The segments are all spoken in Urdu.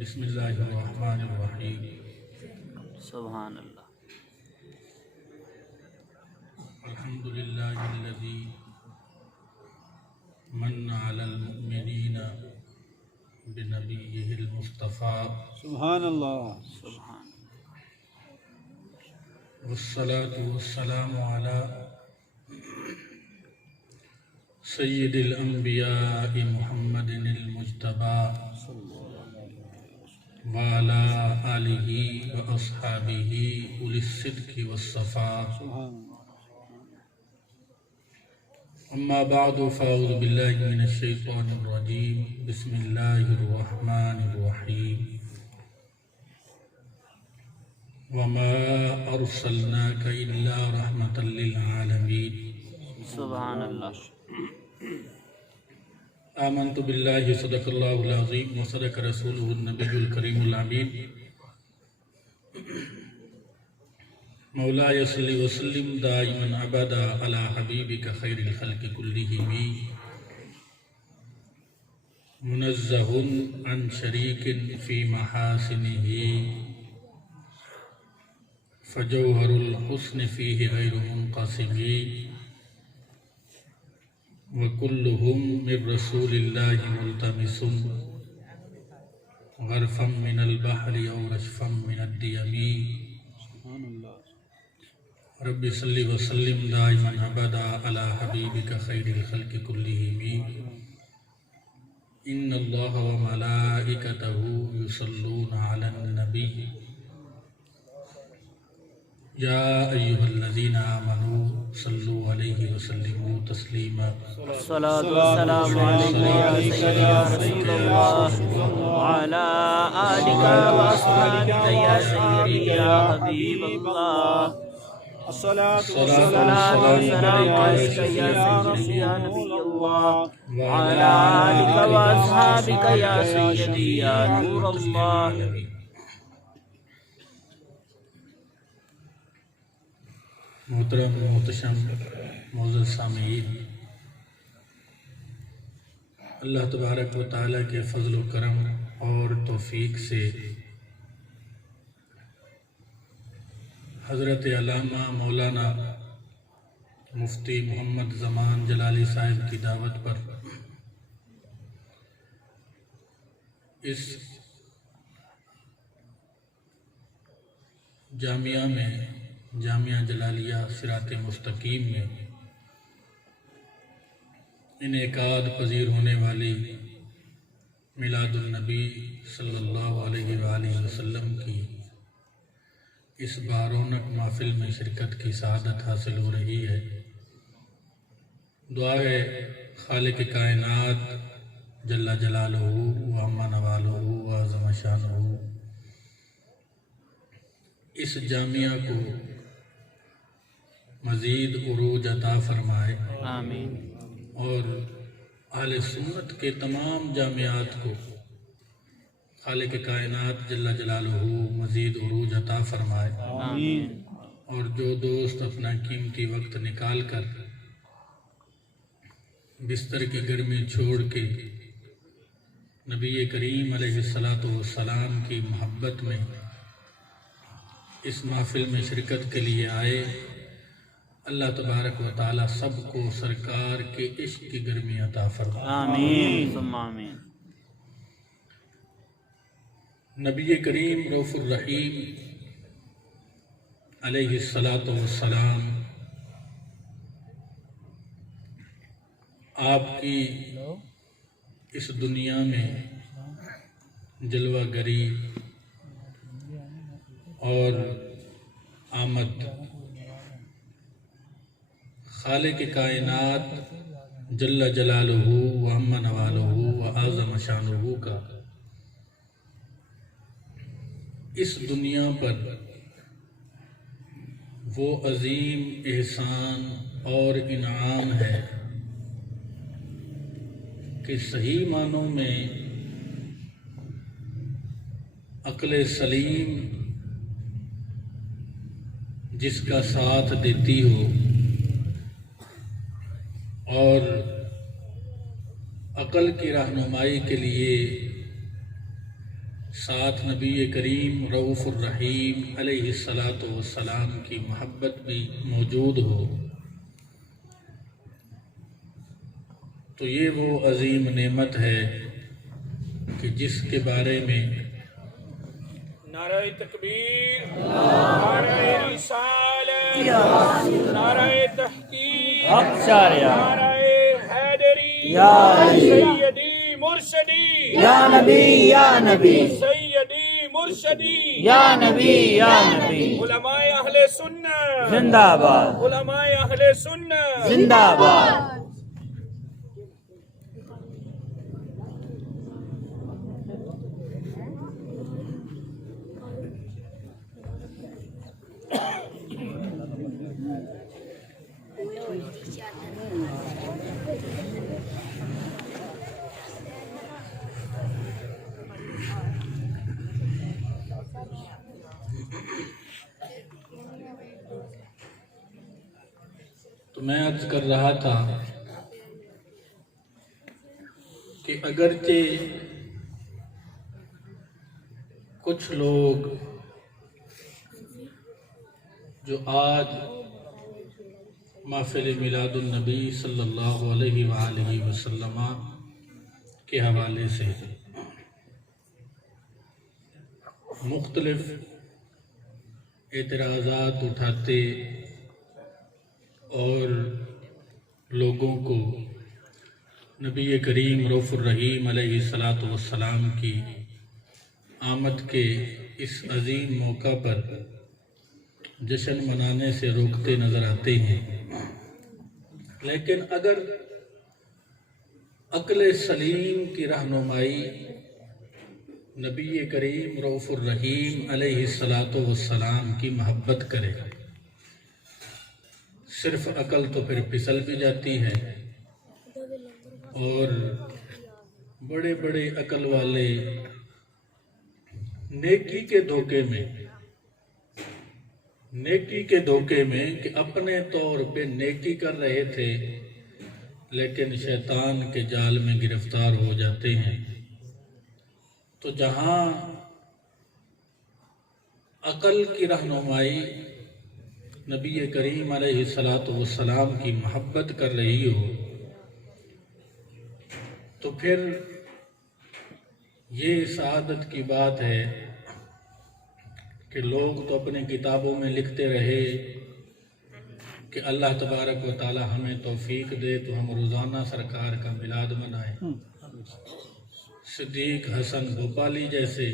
بسم اللہ الرحمن الرحیم سبحان اللہ. الحمد للہ الذی من علی المؤمنین بنبیہ المصطفیٰ سبحان اللہ. سبحان والصلاة والسلام علی سید الانبیاء محمد المجتبی وعلی آلہ واصحابہ اولی الصدق والصفاء. اما بعد فاعوذ باللہ من الشیطان الرجیم. بسم اللہ الرحمن الرحیم. وما ارسلناک الا رحمة للعالمین. سبحان اللہ. آمنت باللہ صدق اللہ العظیم وصدق رسولہ النبی الکریم الامین. مولاي صل وسلم دائما ابدا على حبیبک خیر الخلق کلہم منزہ عن شریک فی محاسنہ فجوہر الحسن فیہ غیر منقسم وکلہم من رسول اللہ ملتمس غرفا من البحر او رشفا من الدیم. رب صل وسلم دائما ابدا على حبیبک خیر الخلق کلہم ان اللہ وملائکتہ یصلون علی النبی یا ایہا الذین آمنوا صلوا علیہ وسلموا تسلیما. الصلاة والسلام علیک یا سیدی یا رسول اللہ وعلی آلک واصحابک یا سیدی یا حبیب اللہ. الصلاة الصلاة والسلام علیک یا سیدی یا نبی اللہ وعلی آلک واصحابک یا سیدی یا نور اللہ. محترم محتشم معزز سامعین، اللہ تبارک و تعالیٰ کے فضل و کرم اور توفیق سے حضرت علامہ مولانا مفتی محمد زمان جلالی صاحب کی دعوت پر اس جامعہ میں جامعہ جلالیہ صراط مستقیم میں انعقاد پذیر ہونے والی میلاد النبی صلی اللہ علیہ وآلہ وسلم کی اس بارونق محفل میں شرکت کی سعادت حاصل ہو رہی ہے. دعا ہے خالق کائنات جل جلالہ وعم نوالہ وعظم شانہ اس جامعہ کو مزید عروج عطا فرمائے آمین. اور اہل سنت کے تمام جامعات کو خالق کائنات جل جلالہ مزید عروج عطا فرمائے. آمین. اور جو دوست اپنا قیمتی وقت نکال کر بستر کی گرمی چھوڑ کے نبی کریم علیہ السلام کی محبت میں اس محفل میں شرکت کے لیے آئے، اللہ تبارک و تعالی سب کو سرکار کے عشق کی گرمی عطا فرمائے. آمین ثم آمین. نبی کریم رؤوف الرحیم علیہ السلام آپ کی اس دنیا میں جلوہ گری اور آمد خالق کائنات جل جلالہ وعم نوالہ وعظم شانہ کا اس دنیا پر وہ عظیم احسان اور انعام ہے کہ صحیح معنوں میں عقل سلیم جس کا ساتھ دیتی ہو اور عقل کی رہنمائی کے لیے ساتھ نبی کریم رؤوف الرحیم علیہ الصلاۃ والسلام کی محبت بھی موجود ہو تو یہ وہ عظیم نعمت ہے کہ جس کے بارے میں نعرہ تکبیر، نعرہ رسالت، نعرہ تحقیق، نعرہ حیدری، سیدی مرشدی، یا نبی یا نبی، سیدی مرشدی، یا نبی یا نبی، علماء اہل سنت زندہ باد، علماء اہل سنت زندہ باد۔ تو میں عرض کر رہا تھا کہ اگرچہ کچھ لوگ جو آج محفل میلاد النبی صلی اللہ علیہ وآلہ وسلم کے حوالے سے مختلف اعتراضات اٹھاتے اور لوگوں کو نبی کریم رؤوف الرحیم علیہ الصلاۃ والسلام کی آمد کے اس عظیم موقع پر جشن منانے سے روکتے نظر آتے ہیں، لیکن اگر عقل سلیم کی رہنمائی نبی کریم رؤوف الرحیم علیہ الصلاۃ والسلام کی محبت کرے، صرف عقل تو پھر پھسل بھی جاتی ہے، اور بڑے بڑے عقل والے نیکی کے دھوکے میں کہ اپنے طور پہ نیکی کر رہے تھے لیکن شیطان کے جال میں گرفتار ہو جاتے ہیں۔ تو جہاں عقل کی رہنمائی نبی کریم علیہ الصلاۃ والسلام کی محبت کر رہی ہو تو پھر یہ سعادت کی بات ہے کہ لوگ تو اپنے کتابوں میں لکھتے رہے کہ اللہ تبارک و تعالی ہمیں توفیق دے تو ہم روزانہ سرکار کا میلاد منائیں، صدیق حسن بھوپالی جیسے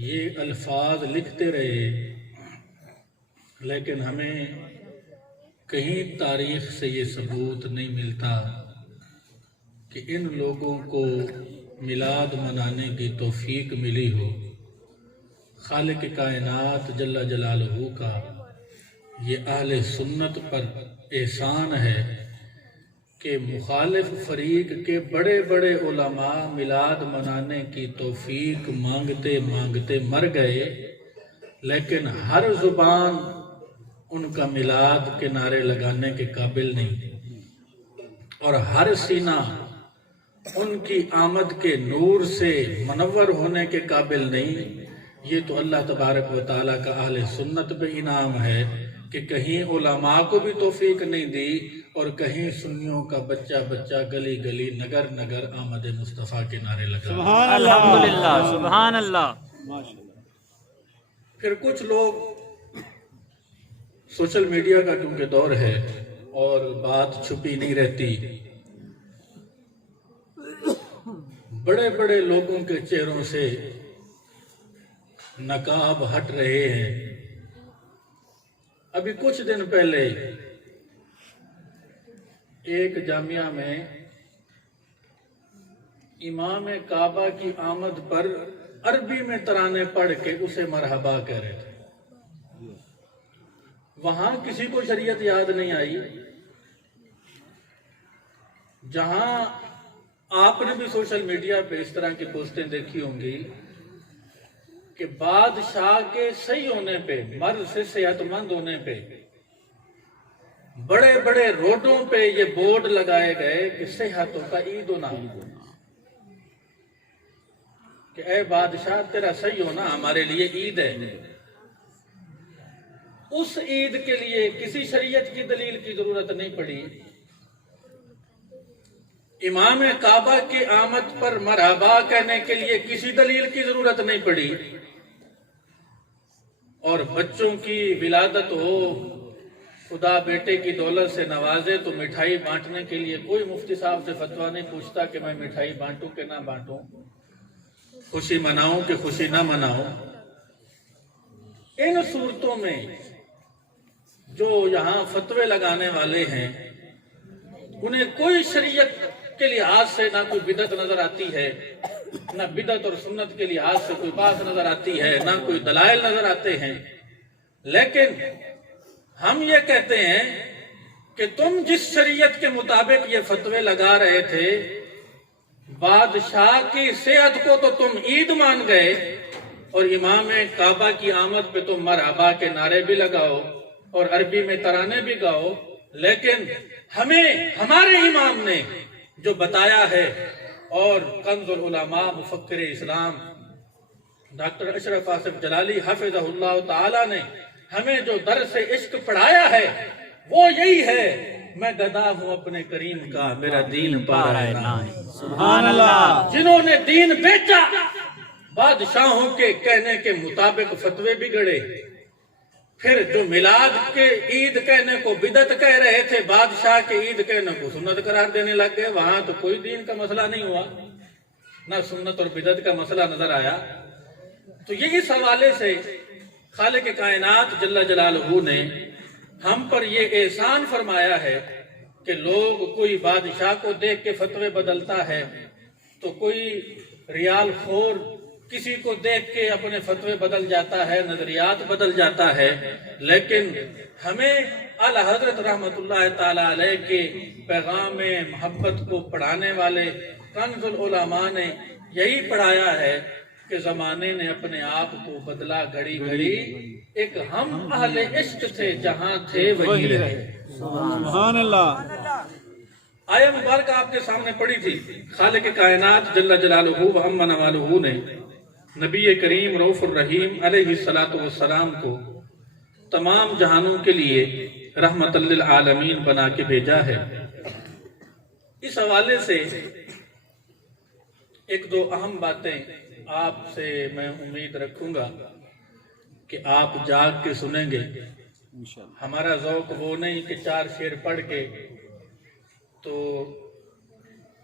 یہ الفاظ لکھتے رہے، لیکن ہمیں کہیں تاریخ سے یہ ثبوت نہیں ملتا کہ ان لوگوں کو میلاد منانے کی توفیق ملی ہو۔ خالق کائنات جل جلالہ کا یہ اہل سنت پر احسان ہے کہ مخالف فریق کے بڑے بڑے علماء میلاد منانے کی توفیق مانگتے مانگتے مر گئے، لیکن ہر زبان ان کا میلاد کے نعرے لگانے کے قابل نہیں، اور ہر سینہ ان کی آمد کے نور سے منور ہونے کے قابل نہیں۔ یہ تو اللہ تبارک و تعالیٰ کا اہل سنت پہ انعام ہے کہ کہیں علماء کو بھی توفیق نہیں دی اور کہیں سنیوں کا بچہ بچہ گلی گلی نگر نگر آمد مصطفیٰ کے نعرے لگا۔ سبحان اللہ، الحمدللہ، سبحان اللہ۔ پھر کچھ لوگ سوشل میڈیا کا کیونکہ دور ہے اور بات چھپی نہیں رہتی، بڑے بڑے لوگوں کے چہروں سے نقاب ہٹ رہے ہیں۔ ابھی کچھ دن پہلے ایک جامعہ میں امام کعبہ کی آمد پر عربی میں ترانے پڑھ کے اسے مرحبا کہہ رہے تھے۔ وہاں کسی کو شریعت یاد نہیں آئی۔ جہاں آپ نے بھی سوشل میڈیا پہ اس طرح کی پوسٹیں دیکھی ہوں گی کہ بادشاہ کے صحیح ہونے پہ، مرد سے صحت مند ہونے پہ بڑے بڑے روڈوں پہ یہ بورڈ لگائے گئے کہ صحتوں کا عید ہونا۔ کہ اے بادشاہ تیرا صحیح ہونا ہمارے لیے عید ہے، اس عید کے لیے کسی شریعت کی دلیل کی ضرورت نہیں پڑی، امام کعبہ کی آمد پر مرحبا کہنے کے لیے کسی دلیل کی ضرورت نہیں پڑی، اور بچوں کی ولادت ہو، خدا بیٹے کی دولت سے نوازے تو مٹھائی بانٹنے کے لیے کوئی مفتی صاحب سے فتویٰ نہیں پوچھتا کہ میں مٹھائی بانٹوں کہ نہ بانٹوں، خوشی مناؤں کہ خوشی نہ مناؤں۔ ان صورتوں میں جو یہاں فتوے لگانے والے ہیں انہیں کوئی شریعت کے لحاظ سے نہ کوئی بدعت نظر آتی ہے، نہ بدعت اور سنت کے لحاظ سے کوئی بات نظر آتی ہے، نہ کوئی دلائل نظر آتے ہیں، لیکن ہم یہ کہتے ہیں کہ تم جس شریعت کے مطابق یہ فتوے لگا رہے تھے، بادشاہ کی صحت کو تو تم عید مان گئے، اور امام کعبہ کی آمد پہ تم مرحبا کے نعرے بھی لگاؤ اور عربی میں ترانے بھی گاؤ، لیکن ہمیں ہمارے امام نے جو بتایا ہے، اور کنز العلماء مفکر اسلام ڈاکٹر اشرف آصف جلالی حفظہ اللہ تعالی نے ہمیں جو درس عشق پڑھایا ہے وہ یہی ہے، میں گدا ہوں اپنے کریم کا، میرا دین پا رہا ہے۔ سبحان اللہ۔ جنہوں نے دین بیچا، بادشاہوں کے کہنے کے مطابق فتوے بگڑے، پھر جو میلاد کے عید کہنے کو بدعت کہہ رہے تھے، بادشاہ کے عید کہنے کو سنت قرار دینے لگ گئے، وہاں تو کوئی دین کا مسئلہ نہیں ہوا، نہ سنت اور بدعت کا مسئلہ نظر آیا۔ تو یہ اس حوالے سے خالق کائنات جل جلالہ نے ہم پر یہ احسان فرمایا ہے کہ لوگ کوئی بادشاہ کو دیکھ کے فتوے بدلتا ہے، تو کوئی ریال خور کسی کو دیکھ کے اپنے فتوے بدل جاتا ہے، نظریات بدل جاتا ہے، لیکن ہمیں اعلیٰ حضرت رحمت اللہ تعالی علیہ کے پیغام محبت کو پڑھانے والے کنز العلماء نے یہی پڑھایا ہے کہ زمانے نے اپنے آپ کو بدلا گھڑی گھڑی، ایک ہم اہل عشق تھے جہاں تھے وہی رہے۔ سبحان اللہ۔ آیہ مبارکہ آپ کے سامنے پڑھی تھی، خالق کائنات جل جلالہ و عم نوالہ نے نبی کریم رؤوف الرحیم علیہ السلام کو تمام جہانوں کے لیے رحمت للعالمین بنا کے بھیجا ہے۔ اس حوالے سے ایک دو اہم باتیں آپ سے میں امید رکھوں گا کہ آپ جاگ کے سنیں گے۔ ہمارا ذوق وہ نہیں کہ 4 شعر پڑھ کے تو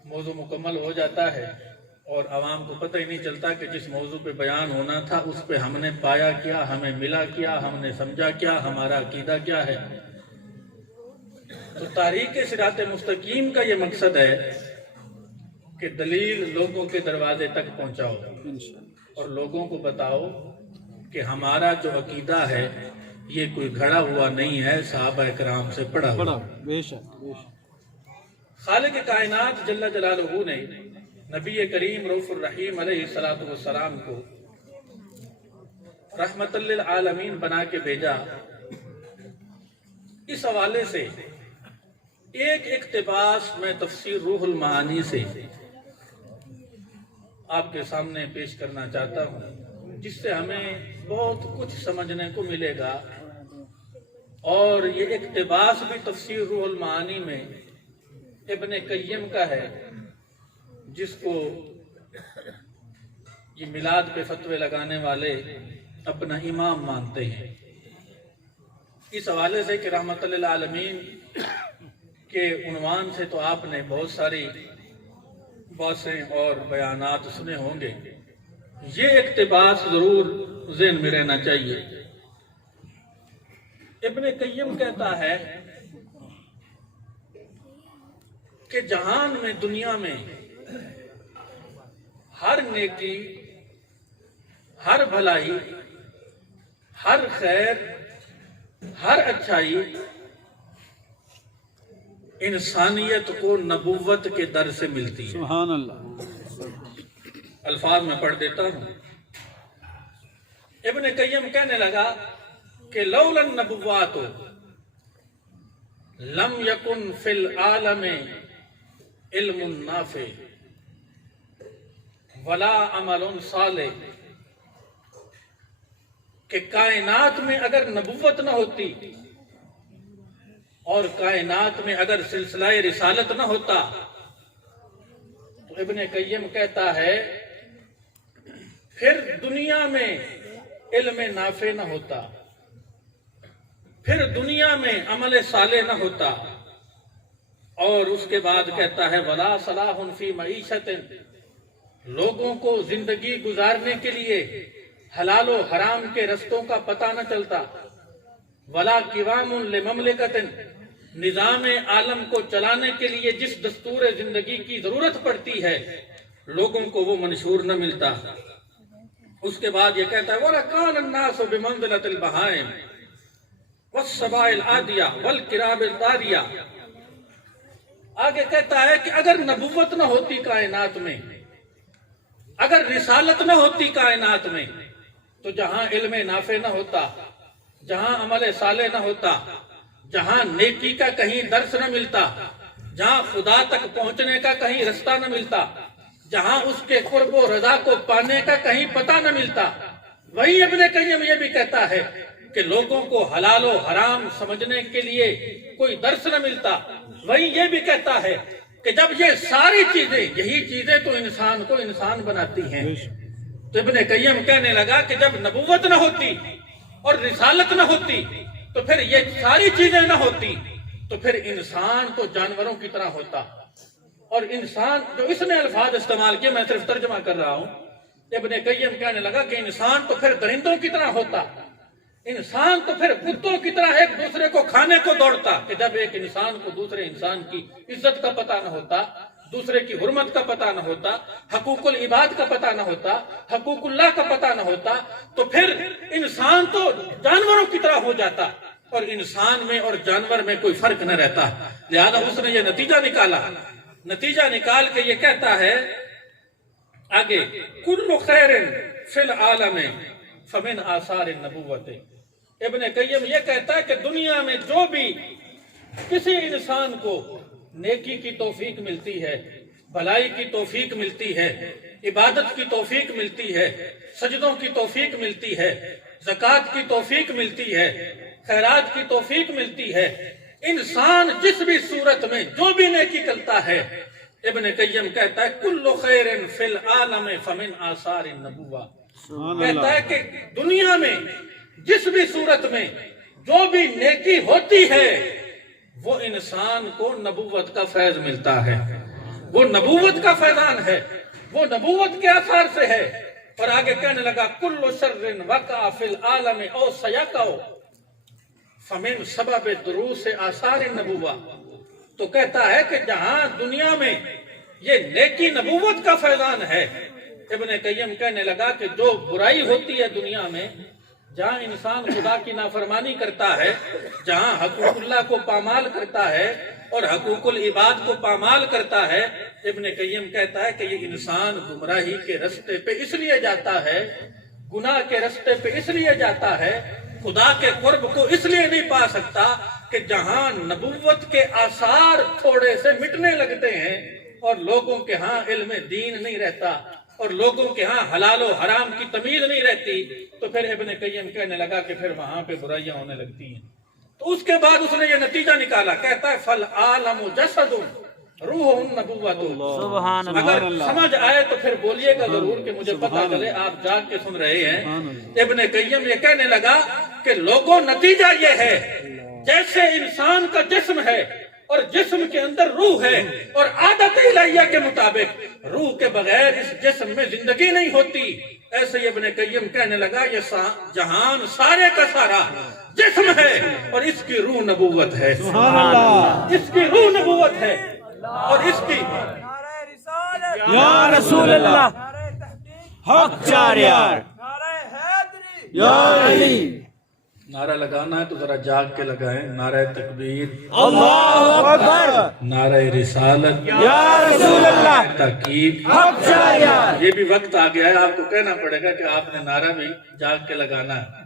موضوع مکمل ہو جاتا ہے اور عوام کو پتہ ہی نہیں چلتا کہ جس موضوع پہ بیان ہونا تھا اس پہ ہم نے پایا کیا، ہمیں ملا کیا، ہم نے سمجھا کیا، ہمارا عقیدہ کیا ہے۔ تو تحریک صراط مستقیم کا یہ مقصد ہے کہ دلیل لوگوں کے دروازے تک پہنچاؤ اور لوگوں کو بتاؤ کہ ہمارا جو عقیدہ ہے یہ کوئی گھڑا ہوا نہیں ہے، صحابہ کرام سے پڑھا ہوا۔ بے شک بے شک۔ خالق کائنات جل جلالہ نے نبی کریم رؤوف الرحیم علیہ السلام کو رحمت للعالمین بنا کے بھیجا۔ اس حوالے سے ایک اقتباس میں تفسیر روح المعانی سے آپ کے سامنے پیش کرنا چاہتا ہوں، جس سے ہمیں بہت کچھ سمجھنے کو ملے گا، اور یہ اقتباس بھی تفسیر روح المعانی میں ابن قیم کا ہے، جس کو یہ میلاد پہ فتوے لگانے والے اپنا امام مانتے ہیں۔ اس حوالے سے کہ رحمت للعالمین کے عنوان سے تو آپ نے بہت ساری باتیں اور بیانات سنے ہوں گے، یہ اقتباس ضرور ذہن میں رہنا چاہیے۔ ابن قیم کہتا ہے کہ جہان میں، دنیا میں ہر نیکی، ہر بھلائی، ہر خیر، ہر اچھائی انسانیت کو نبوت کے در سے ملتی ہے۔ سبحان اللہ۔ الفاظ میں پڑھ دیتا ہوں۔ ابن قیم کہنے لگا کہ لولا النبوات لم یکن فی العالم علم نافع ولا عمل صالح، کہ کائنات میں اگر نبوت نہ ہوتی اور کائنات میں اگر سلسلہ رسالت نہ ہوتا تو ابن قیم کہتا ہے پھر دنیا میں علم نافع نہ ہوتا، پھر دنیا میں عمل صالح نہ ہوتا، اور اس کے بعد کہتا ہے ولا صلاح فی معیشت، لوگوں کو زندگی گزارنے کے لیے حلال و حرام کے رستوں کا پتہ نہ چلتا، ولا قوام لمملکت، نظام عالم کو چلانے کے لیے جس دستور زندگی کی ضرورت پڑتی ہے لوگوں کو وہ منشور نہ ملتا۔ اس کے بعد یہ کہتا ہے وَلَكَانَ النَّاسُ بِمَنزِلَةِ الْبَهَائِمِ وَالسَّبَاعِ الْعَادِيَةِ وَالْكِرَابِ الطَّارِيَةِ، آگے کہتا ہے کہ اگر نبوت نہ ہوتی کائنات میں، اگر رسالت نہ ہوتی کائنات میں، تو جہاں علم نافع نہ ہوتا، جہاں عمل صالح نہ ہوتا، جہاں نیکی کا کہیں درس نہ ملتا، جہاں خدا تک پہنچنے کا کہیں رستہ نہ ملتا، جہاں اس کے قرب و رضا کو پانے کا کہیں پتہ نہ ملتا، وہی ابن قیم یہ بھی کہتا ہے کہ لوگوں کو حلال و حرام سمجھنے کے لیے کوئی درس نہ ملتا، وہی یہ بھی کہتا ہے کہ جب یہ ساری چیزیں، یہی چیزیں تو انسان کو انسان بناتی ہیں، تو ابن قیم کہنے لگا کہ جب نبوت نہ ہوتی اور رسالت نہ ہوتی تو پھر یہ ساری چیزیں نہ ہوتی تو پھر انسان تو جانوروں کی طرح ہوتا، اور انسان جو اس نے الفاظ استعمال کیے میں صرف ترجمہ کر رہا ہوں، ابن قیم کہنے لگا کہ انسان تو پھر درندوں کی طرح ہوتا، انسان تو پھر کتوں کی طرح ایک دوسرے کو کھانے کو دوڑتا، کہ جب ایک انسان کو دوسرے انسان کی عزت کا پتہ نہ ہوتا، دوسرے کی حرمت کا پتہ نہ ہوتا، حقوق العباد کا پتہ نہ ہوتا، حقوق اللہ کا پتہ نہ ہوتا، تو پھر انسان تو جانوروں کی طرح ہو جاتا، اور انسان میں اور جانور میں کوئی فرق نہ رہتا۔ لہذا اس نے یہ نتیجہ نکالا، نتیجہ نکال کے یہ کہتا ہے آگے کل خیر فی العالم فمن آثار النبوت، ابن قیم یہ کہتا ہے کہ دنیا میں جو بھی کسی انسان کو نیکی کی توفیق ملتی ہے، بھلائی کی توفیق ملتی ہے، عبادت کی توفیق ملتی ہے، سجدوں کی توفیق ملتی ہے، زکوٰۃ کی توفیق ملتی ہے، خیرات کی توفیق ملتی ہے، انسان جس بھی صورت میں جو بھی نیکی کرتا ہے، ابن قیم کہتا ہے کل خیر فی العالم فمن آثار النبوہ، کہتا ہے کہ دنیا میں جس بھی صورت میں جو بھی نیکی ہوتی ہے وہ انسان کو نبوت کا فیض ملتا ہے، وہ نبوت کا فیضان ہے، وہ نبوت کے آثار سے ہے۔ اور آگے کہنے لگا کل شر وقع فی العالم او سیقع فمن سبب دروس آثار النبوہ، تو کہتا ہے کہ جہاں دنیا میں یہ نیکی نبوت کا فیضان ہے، ابن قیم کہنے لگا کہ جو برائی ہوتی ہے دنیا میں، جہاں انسان خدا کی نافرمانی کرتا ہے، جہاں حقوق اللہ کو پامال کرتا ہے اور حقوق العباد کو پامال کرتا ہے، ابن قیم کہتا ہے کہ یہ انسان گمراہی کے رستے پہ اس لیے جاتا ہے، گناہ کے رستے پہ اس لیے جاتا ہے، خدا کے قرب کو اس لیے نہیں پا سکتا کہ جہاں نبوت کے آثار تھوڑے سے مٹنے لگتے ہیں اور لوگوں کے ہاں علم دین نہیں رہتا اور لوگوں کے ہاں حلال و حرام کی تمیز نہیں رہتی، تو پھر ابن قیم کہنے لگا کہ پھر وہاں پہ برائیاں ہونے لگتی ہیں۔ تو اس کے بعد اس نے یہ نتیجہ نکالا، کہتا ہے فالعالم جسد روح النبوت، سبحان اللہ۔ اگر سمجھ آئے تو پھر بولیے گا ضرور کہ مجھے پتہ چلے آپ جاگ کے سن رہے ہیں۔ ابن قیم یہ کہنے لگا کہ لوگوں نتیجہ یہ ہے جیسے انسان کا جسم ہے اور جسم کے اندر روح ہے، اور عادت الہیہ کے مطابق روح کے بغیر اس جسم میں زندگی نہیں ہوتی، ایسے ابن قیم کہنے لگا یہ جہان سارے کا سارا جسم ہے اور اس کی روح نبوت ہے، اس کی روح نبوت ہے، اور اس کی یا رسول اللہ، حق چار یار، یا علی۔ نعرہ لگانا ہے تو ذرا جاگ کے لگائیں، نعرہ تکبیر، اللہ اکبر، نعرہ رسالت، یا رسول اللہ، تحقیق، حق چار یار۔ یہ بھی وقت آ گیا ہے، آپ کو کہنا پڑے گا کہ آپ نے نعرہ بھی جاگ کے لگانا ہے۔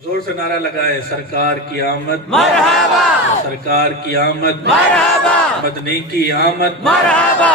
زور سے نعرہ لگائیں، سرکار کی آمد مرحبا، سرکار کی آمد، مرحبا، مدنی کی آمد، مرحبا،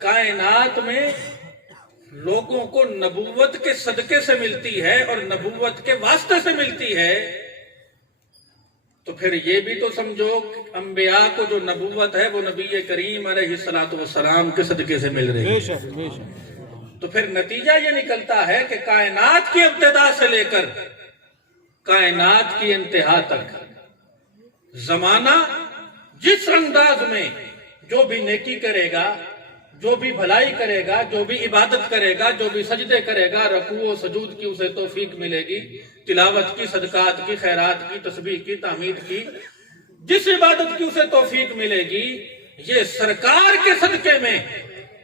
کائنات میں لوگوں کو نبوت کے صدقے سے ملتی ہے اور نبوت کے واسطے سے ملتی ہے، تو پھر یہ بھی تو سمجھو کہ انبیاء کو جو نبوت ہے وہ نبی کریم علیہ السلام کے صدقے سے مل رہی ہے۔ بے شک بے شک۔ تو پھر نتیجہ یہ نکلتا ہے کہ کائنات کی ابتدا سے لے کر کائنات کی انتہا تک زمانہ جس انداز میں جو بھی نیکی کرے گا، جو بھی بھلائی کرے گا، جو بھی عبادت کرے گا، جو بھی سجدے کرے گا، رکوع و سجود کی اسے توفیق ملے گی، تلاوت کی، صدقات کی، خیرات کی، تسبیح کی، تحمید کی، جس عبادت کی اسے توفیق ملے گی، یہ سرکار کے صدقے میں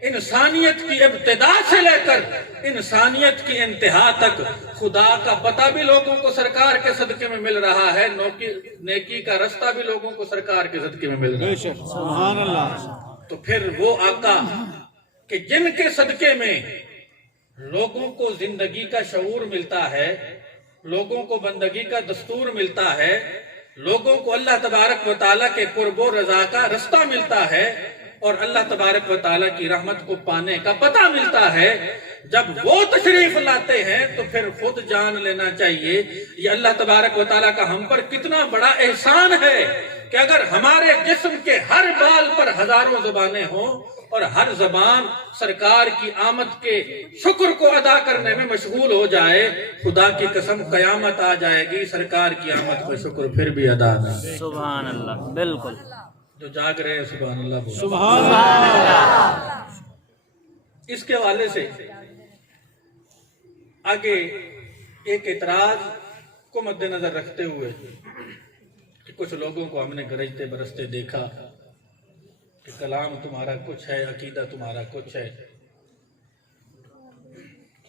انسانیت کی ابتدا سے لے کر انسانیت کی انتہا تک خدا کا پتہ بھی لوگوں کو سرکار کے صدقے میں مل رہا ہے، نیکی کا رستہ بھی لوگوں کو سرکار کے صدقے میں مل رہا بے ہے۔ شک سبحان اللہ۔ تو پھر وہ آقا کہ جن کے صدقے میں لوگوں کو زندگی کا شعور ملتا ہے، لوگوں کو بندگی کا دستور ملتا ہے، لوگوں کو اللہ تبارک و تعالیٰ کے قرب و رضا کا رستہ ملتا ہے اور اللہ تبارک و تعالیٰ کی رحمت کو پانے کا پتہ ملتا ہے، جب وہ تشریف لاتے ہیں تو پھر خود جان لینا چاہیے یہ اللہ تبارک و تعالیٰ کا ہم پر کتنا بڑا احسان ہے کہ اگر ہمارے جسم کے ہر بال پر ہزاروں زبانیں ہوں اور ہر زبان سرکار کی آمد کے شکر کو ادا کرنے میں مشغول ہو جائے، خدا کی قسم قیامت آ جائے گی، سرکار کی آمد کا شکر پھر بھی ادا نہ ہو۔ سبحان اللہ، بالکل جو جاگ رہے ہیں سبحان اللہ بولو۔ سبحان اللہ۔ اس کے حوالے سے آگے ایک اعتراض کو مد نظر رکھتے ہوئے کہ کچھ لوگوں کو ہم نے گرجتے برستے دیکھا کہ کلام تمہارا کچھ ہے، عقیدہ تمہارا کچھ ہے،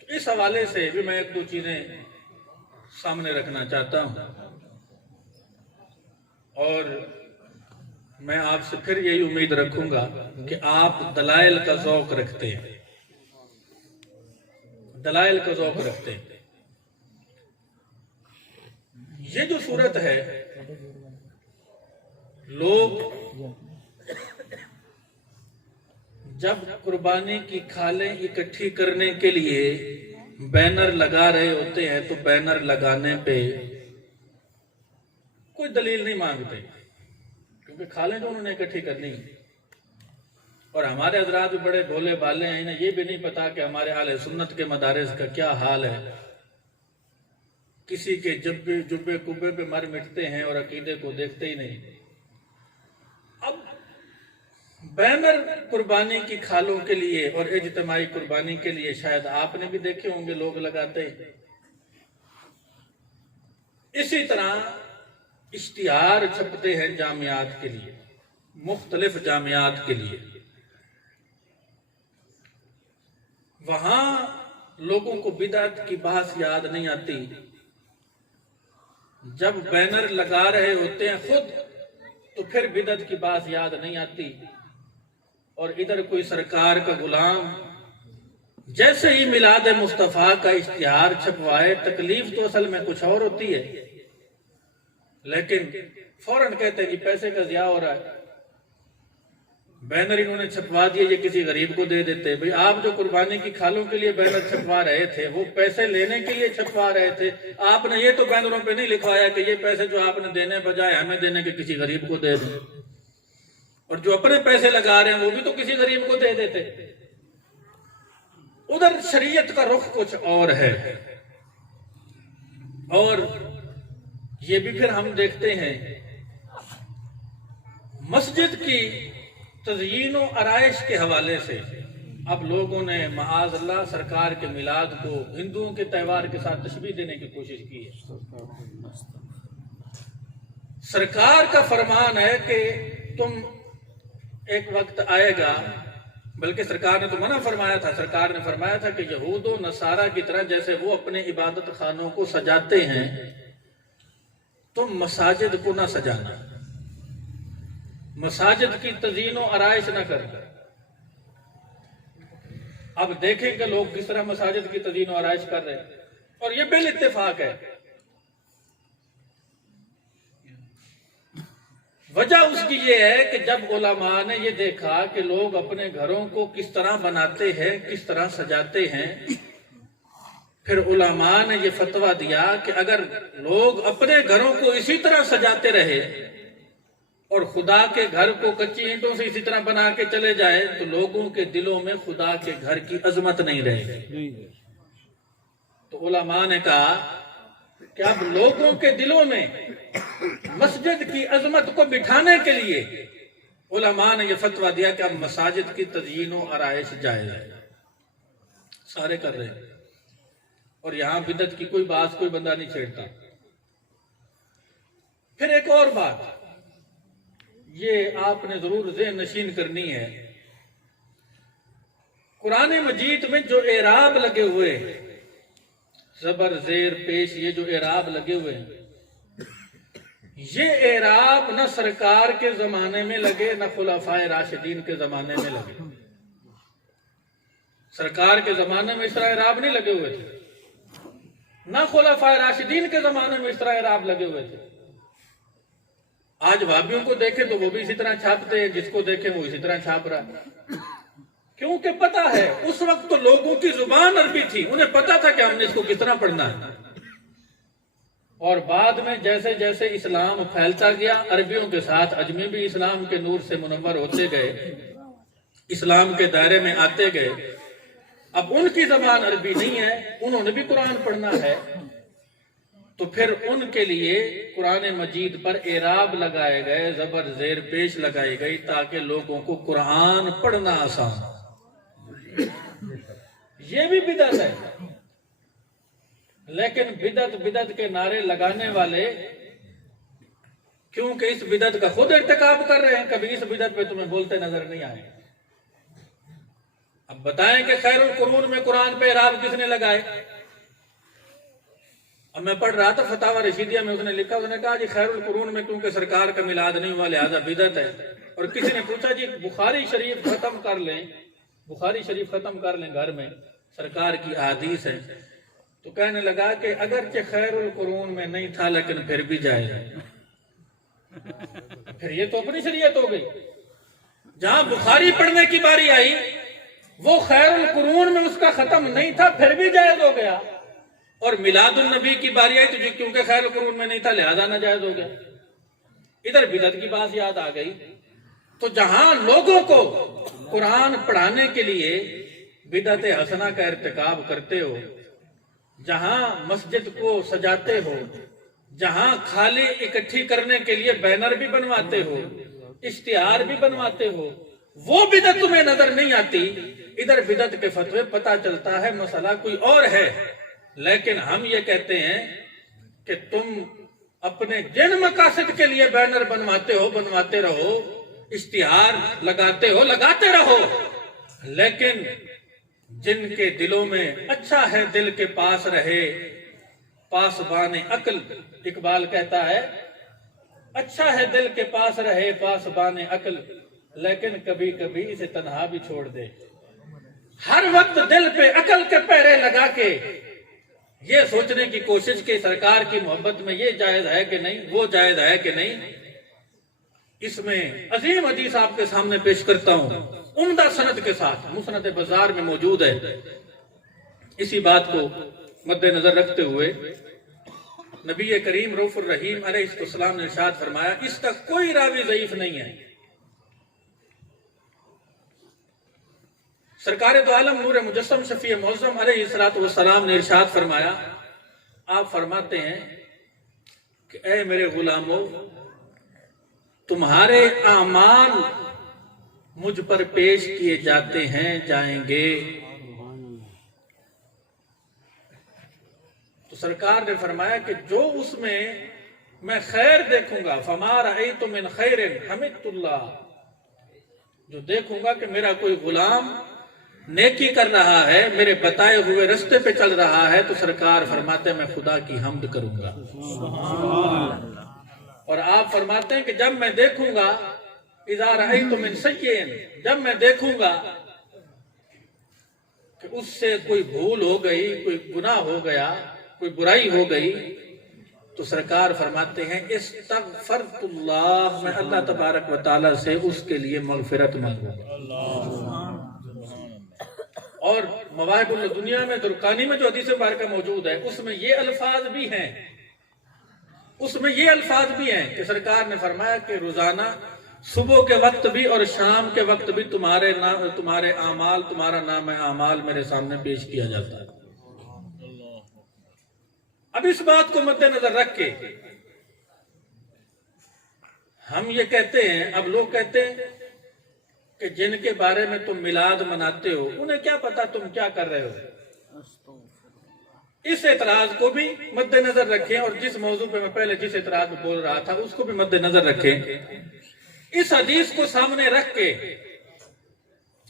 اس حوالے سے بھی میں ایک دو چیزیں سامنے رکھنا چاہتا ہوں، اور میں آپ سے پھر یہی امید رکھوں گا کہ آپ دلائل کا ذوق رکھتے ہیں، دلائل کا ذوق رکھتے ہیں۔ یہ جو صورت ہے، لوگ جب قربانی کی کھالیں اکٹھی کرنے کے لیے بینر لگا رہے ہوتے ہیں تو بینر لگانے پہ کوئی دلیل نہیں مانگتے، کیونکہ کھالیں جو انہوں نے اکٹھی کرنی، اور ہمارے حضرات بھی بڑے بھولے بالے ہیں، انہیں یہ بھی نہیں پتا کہ ہمارے اہل سنت کے مدارس کا کیا حال ہے، کسی کے جبے کبے پہ مر مٹتے ہیں اور عقیدے کو دیکھتے ہی نہیں۔ اب بینر قربانی کی کھالوں کے لیے اور اجتماعی قربانی کے لیے شاید آپ نے بھی دیکھے ہوں گے لوگ لگاتے، اسی طرح اشتہار چھپتے ہیں جامعات کے لیے، مختلف جامعات کے لیے، وہاں لوگوں کو بدعت کی بحث یاد نہیں آتی، جب بینر لگا رہے ہوتے ہیں خود تو پھر بدعت کی بات یاد نہیں آتی، اور ادھر کوئی سرکار کا غلام جیسے ہی میلاد مصطفیٰ کا اشتہار چھپوائے، تکلیف تو اصل میں کچھ اور ہوتی ہے، لیکن فوراً کہتے ہیں جی پیسے کا ضیاع ہو رہا ہے، بینر انہوں نے چھپوا دیے، یہ کسی غریب کو دے دیتے۔ بھئی آپ جو قربانی کی کھالوں کے لیے بینر چھپوا رہے تھے وہ پیسے لینے کے لیے چھپوا رہے تھے، آپ نے یہ تو بینروں پہ نہیں لکھوایا کہ یہ پیسے جو آپ نے دینے بجائے ہمیں دینے کے کسی غریب کو دے دیں، اور جو اپنے پیسے لگا رہے ہیں وہ بھی تو کسی غریب کو دے دیتے۔ ادھر شریعت کا رخ کچھ اور ہے، اور یہ بھی پھر ہم دیکھتے ہیں مسجد کی تزئین و آرائش کے حوالے سے اب لوگوں نے معاذ اللہ سرکار کے میلاد کو ہندوؤں کے تہوار کے ساتھ تشبیہ دینے کی کوشش کی ہے۔ سرکار کا فرمان ہے کہ تم ایک وقت آئے گا، بلکہ سرکار نے تو منع فرمایا تھا، سرکار نے فرمایا تھا کہ یہود و نصارہ کی طرح جیسے وہ اپنے عبادت خانوں کو سجاتے ہیں تم مساجد کو نہ سجانا، مساجد کی تزئین و آرائش نہ کرنا۔ اب دیکھیں کہ لوگ کس طرح مساجد کی تزئین و آرائش کر رہے ہیں، اور یہ بال اتفاق ہے، وجہ اس کی یہ ہے کہ جب علماء نے یہ دیکھا کہ لوگ اپنے گھروں کو کس طرح بناتے ہیں، کس طرح سجاتے ہیں، پھر علماء نے یہ فتویٰ دیا کہ اگر لوگ اپنے گھروں کو اسی طرح سجاتے رہے اور خدا کے گھر کو کچی اینٹوں سے اسی طرح بنا کے چلے جائے تو لوگوں کے دلوں میں خدا کے گھر کی عظمت نہیں رہے گی۔ تو علماء نے کہا کہ اب لوگوں کے دلوں میں مسجد کی عظمت کو بٹھانے کے لیے علماء نے یہ فتویٰ دیا کہ اب مساجد کی تزئین و آرائش جائز ہے۔ سارے کر رہے ہیں اور یہاں بدعت کی کوئی بات کوئی بندہ نہیں چھیڑتا۔ پھر ایک اور بات یہ آپ نے ضرور ذہن نشین کرنی ہے، قرآن مجید میں جو اعراب لگے ہوئے ہیں، زبر زیر پیش، یہ جو اعراب لگے ہوئے ہیں، یہ اعراب نہ سرکار کے زمانے میں لگے نہ خلفائے راشدین کے زمانے میں لگے۔ سرکار کے زمانے میں اس طرح اعراب نہیں لگے ہوئے تھے، نہ خلفائے راشدین کے زمانے میں اس طرح اعراب لگے ہوئے تھے۔ آج وہابیوں کو دیکھیں تو وہ بھی اسی طرح چھاپتے ہیں، جس کو دیکھیں وہ اسی طرح چھاپ رہا ہے، کیونکہ پتا ہے اس وقت تو لوگوں کی زبان عربی تھی، انہیں پتا تھا کہ ہم نے اس کو کس طرح پڑھنا ہے۔ اور بعد میں جیسے جیسے اسلام پھیلتا گیا، عربیوں کے ساتھ عجمی بھی اسلام کے نور سے منور ہوتے گئے، اسلام کے دائرے میں آتے گئے۔ اب ان کی زبان عربی نہیں ہے، انہوں نے بھی قرآن پڑھنا ہے، تو پھر ان کے لیے قرآن مجید پر اعراب لگائے گئے، زبر زیر پیش لگائی گئی تاکہ لوگوں کو قرآن پڑھنا آسان ہو۔ یہ بھی بدعت ہے، لیکن بدعت کے نعرے لگانے والے کیونکہ اس بدعت کا خود ارتکاب کر رہے ہیں، کبھی اس بدعت پہ تمہیں بولتے نظر نہیں آئے۔ اب بتائیں کہ خیر القرون میں قرآن پہ اعراب کس نے لگائے؟ اب میں پڑھ رہا تھا فتاوی رشیدیہ میں، اس نے لکھا، اس نے کہا جی خیر القرون میں کیونکہ سرکار کا میلاد نہیں ہوا لہذا بدعت ہے۔ اور کسی نے پوچھا جی بخاری شریف ختم کر لیں، بخاری شریف ختم کر لیں گھر میں، سرکار کی احادیث ہے، تو کہنے لگا کہ اگرچہ خیر القرون میں نہیں تھا لیکن پھر بھی جائز ہے۔ پھر یہ تو اپنی شریعت ہو گئی، جہاں بخاری پڑھنے کی باری آئی وہ خیر القرون میں اس کا ختم نہیں تھا پھر بھی جائز ہو گیا، اور میلاد النبی کی باری آئی تو جی کیونکہ خیر القرون میں نہیں تھا لہذا ناجائز ہو گیا۔ ادھر بدعت کی بات یاد آ گئی۔ تو جہاں لوگوں کو قرآن پڑھانے کے لیے بدعت حسنہ کا ارتکاب کرتے ہو، جہاں مسجد کو سجاتے ہو، جہاں کھالی اکٹھی کرنے کے لیے بینر بھی بنواتے ہو، اشتہار بھی بنواتے ہو، وہ بدعت تمہیں نظر نہیں آتی، ادھر بدعت کے فتوے پتہ چلتا ہے مسئلہ کوئی اور ہے، لیکن ہم یہ کہتے ہیں کہ تم اپنے جن مقاصد کے لیے بینر بنواتے ہو بنواتے رہو، اشتہار لگاتے ہو لگاتے رہو، لیکن جن کے دلوں میں اچھا ہے دل کے پاس رہے، پاسبان عقل، اقبال کہتا ہے اچھا ہے دل کے پاس رہے پاسبان عقل، لیکن کبھی کبھی اسے تنہا بھی چھوڑ دے۔ ہر وقت دل پہ عقل کے پہرے لگا کے یہ سوچنے کی کوشش کہ سرکار کی محبت میں یہ جائز ہے کہ نہیں، وہ جائز ہے کہ نہیں۔ اس میں عظیم حدیث آپ کے سامنے پیش کرتا ہوں، عمدہ سند کے ساتھ، مسند بازار میں موجود ہے۔ اسی بات کو مد نظر رکھتے ہوئے نبی کریم رؤوف الرحیم علیہ السلام نے ارشاد فرمایا، اس کا کوئی راوی ضعیف نہیں ہے۔ سرکار دو عالم نور مجسم شفیع معظم علیہ السلام نے ارشاد فرمایا، آپ فرماتے ہیں کہ اے میرے غلاموں، تمہارے اعمال مجھ پر پیش کیے جاتے ہیں جائیں گے۔ تو سرکار نے فرمایا کہ جو اس میں خیر دیکھوں گا، فما رأیت من خیر حمدت اللہ، جو دیکھوں گا کہ میرا کوئی غلام نیکی کر رہا ہے، میرے بتائے ہوئے رستے پہ چل رہا ہے، تو سرکار فرماتے ہیں میں خدا کی حمد کروں گا۔ اور آپ فرماتے ہیں کہ جب میں دیکھوں گا، اذا رأیت من سیئن، جب میں دیکھوں گا کہ اس سے کوئی بھول ہو گئی، کوئی گناہ ہو گیا، کوئی برائی ہو گئی، تو سرکار فرماتے ہیں استغفرت اللہ، میں اللہ تبارک و تعالیٰ سے اس کے لیے مغفرت مانگوں گا۔ اور مواہب الدنیا میں درقانی میں جو حدیث مبارکہ موجود ہے اس میں یہ الفاظ بھی ہیں، کہ سرکار نے فرمایا کہ روزانہ صبح کے وقت بھی اور شام کے وقت بھی تمہارے اعمال، تمہارا نام اعمال میرے سامنے پیش کیا جاتا ہے۔ اب اس بات کو مد نظر رکھ کے ہم یہ کہتے ہیں، اب لوگ کہتے ہیں کہ جن کے بارے میں تم میلاد مناتے ہو انہیں کیا پتا تم کیا کر رہے ہو۔ اس اعتراض کو بھی مد نظر رکھیں، اور جس موضوع پہ میں پہلے جس اعتراض میں بول رہا تھا اس کو بھی مد نظر رکھیں۔ اس حدیث کو سامنے رکھ کے